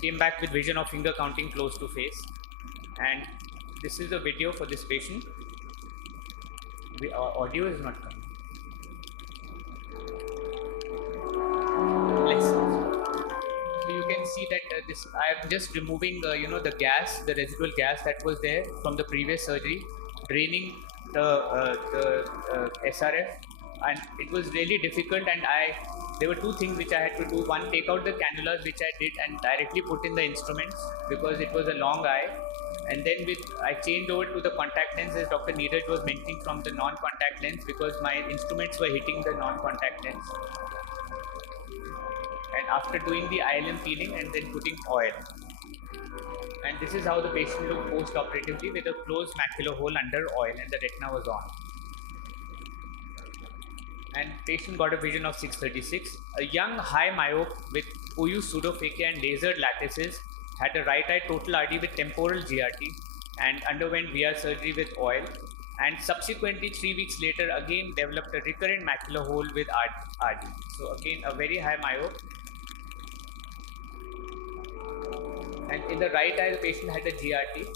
Came back with vision of finger counting close to face. And this is the video for this patient. The audio is not coming. Less. So you can see that I am just removing the gas, the residual gas that was there from the previous surgery, draining the SRF, and it was really difficult, and there were two things which I had to do. One, take out the cannulas, which I did, and directly put in the instruments because it was a long eye, and then I changed over to the contact lens, as Dr. Neeraj was mentioning, from the non-contact lens, because my instruments were hitting the non-contact lens. And after doing the ILM peeling and then putting oil. And this is how the patient looked post-operatively with a closed macular hole under oil, and the retina was on. And patient got a vision of 636. A young high myope with OU pseudophakia and lasered lattices had a right eye total RD with temporal GRT and underwent VR surgery with oil. And subsequently, 3 weeks later, again developed a recurrent macular hole with RD. So again, a very high myope. And in the right eye, the patient had a GRT,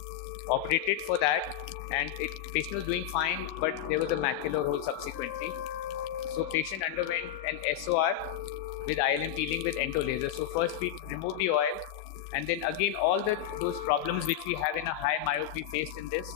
operated for that, and patient was doing fine, but there was a macular hole subsequently. So patient underwent an SOR with ILM peeling with endo laser. So first we removed the oil, and then again all those problems which we have in a high myope we faced in this.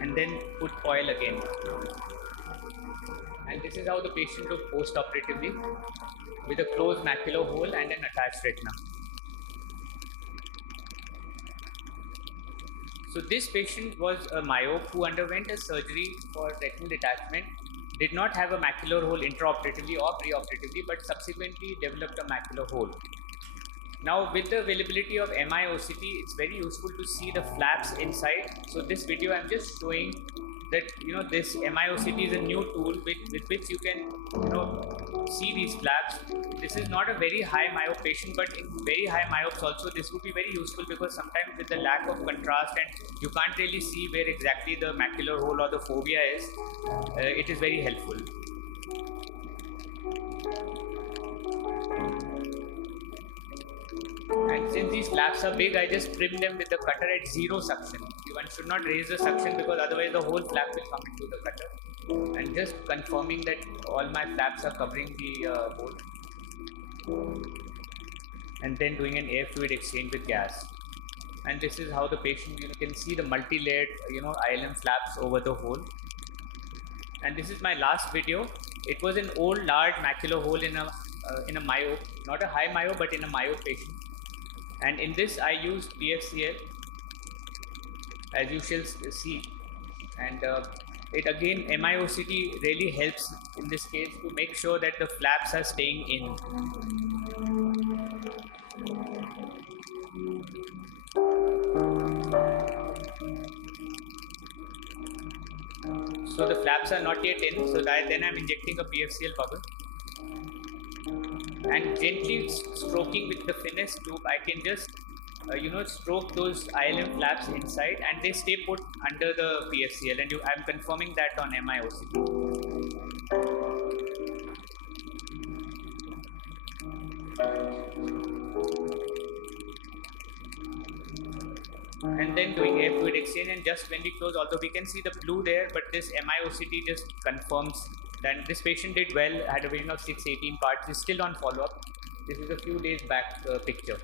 And then put oil again. And this is how the patient looked post-operatively with a closed macular hole and an attached retina. So this patient was a myope who underwent a surgery for retinal detachment, did not have a macular hole intraoperatively or preoperatively, but subsequently developed a macular hole. Now, with the availability of MIOCT, it's very useful to see the flaps inside. So this video, I'm just showing that this MIOCT is a new tool with which you can see these flaps. This is not a very high myope patient, but in very high myopes also this would be very useful, because sometimes with the lack of contrast and you can't really see where exactly the macular hole or the fovea is, it is very helpful. And since these flaps are big, I just trim them with the cutter at 0 suction. One should not raise the suction, because otherwise the whole flap will come into the cutter. And just confirming that all my flaps are covering the hole. And then doing an air fluid exchange with gas. and this is how the patient, you can see the multi-layered, ILM flaps over the hole. And this is my last video. It was an old large macular hole in a myope, not a high myope, but in a myope patient. And in this I used PFCL, as you shall see. And it again, MIOCT really helps in this case to make sure that the flaps are staying in. So the flaps are not yet in, so then I'm injecting a PFCL bubble. And gently stroking with the finesse tube, I can just stroke those ILM flaps inside, and they stay put under the PFCL, and I'm confirming that on MIOCT. And then doing air fluid exchange, and just when we close, although we can see the blue there, but this MIOCT just confirms that this patient did well, had a vision of 618 parts, is still on follow-up. This is a few days back picture.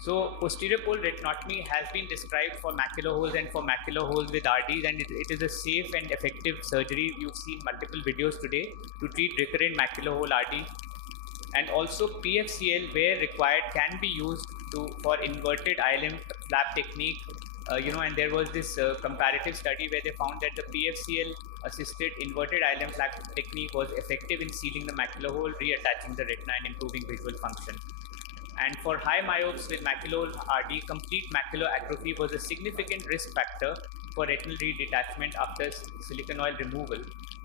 So posterior pole retinotomy has been described for macular holes and for macular holes with RDs, and it is a safe and effective surgery. You've seen multiple videos today to treat recurrent macular hole RD. And also PFCL, where required, can be used for inverted ILM flap technique. And there was this comparative study where they found that the PFCL assisted inverted ILM flap technique was effective in sealing the macular hole, reattaching the retina, and improving visual function. And for high myopes with macular RD, complete macular atrophy was a significant risk factor for retinal redetachment after silicon oil removal,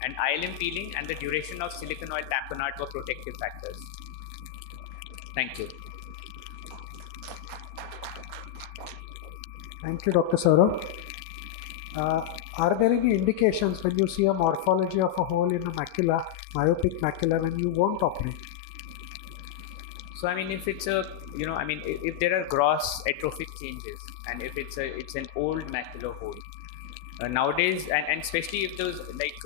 and ILM peeling and the duration of silicon oil tamponade were protective factors. Thank you. Thank you, Dr. Saurabh. Are there any indications when you see a morphology of a hole in a macula, myopic macula, when you won't operate? So I mean, if it's if there are gross atrophic changes, and if it's an old macular hole, nowadays, and especially if those, like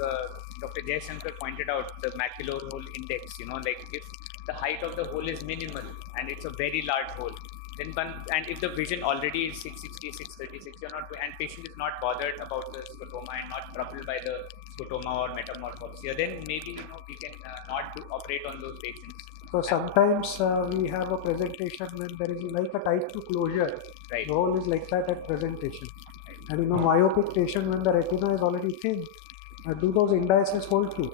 Dr. Jayashankar pointed out, the macular hole index, if the height of the hole is minimal and it's a very large hole, then and if the vision already is 660, 636, and patient is not bothered about the scotoma and not troubled by the scotoma or metamorphosia, then maybe we can not operate on those patients. So sometimes we have a presentation when there is like a type 2 closure. Right. The hole is like that at presentation. Right. And in a myopic patient, when the retina is already thin, do those indices hold true?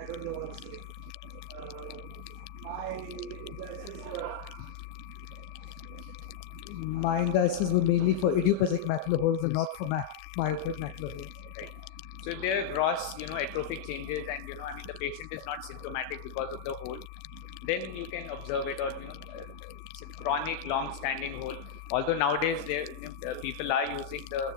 I don't know what to say. My indices were mainly for idiopathic macular holes and not for myopic macular holes. Right. So if there are gross, atrophic changes, and the patient is not symptomatic because of the hole, then you can observe it, or it's a chronic, long-standing hole. Although nowadays people are using the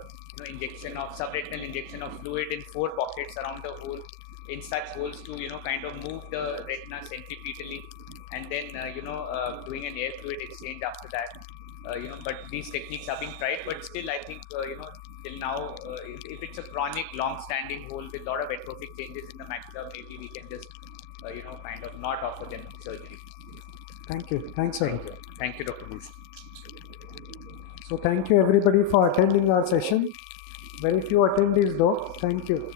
injection of subretinal injection of fluid in 4 pockets around the hole, in such holes to kind of move the retina centripetally, and then doing an air fluid exchange after that. But these techniques are being tried, but still I think till now, if it's a chronic, long-standing hole with a lot of atrophic changes in the macula, maybe we can just kind of not offer them surgery. Thank you. Thanks, sir. Thank you, Dr. Bhushan. So thank you everybody for attending our session. Very few attendees though. Thank you.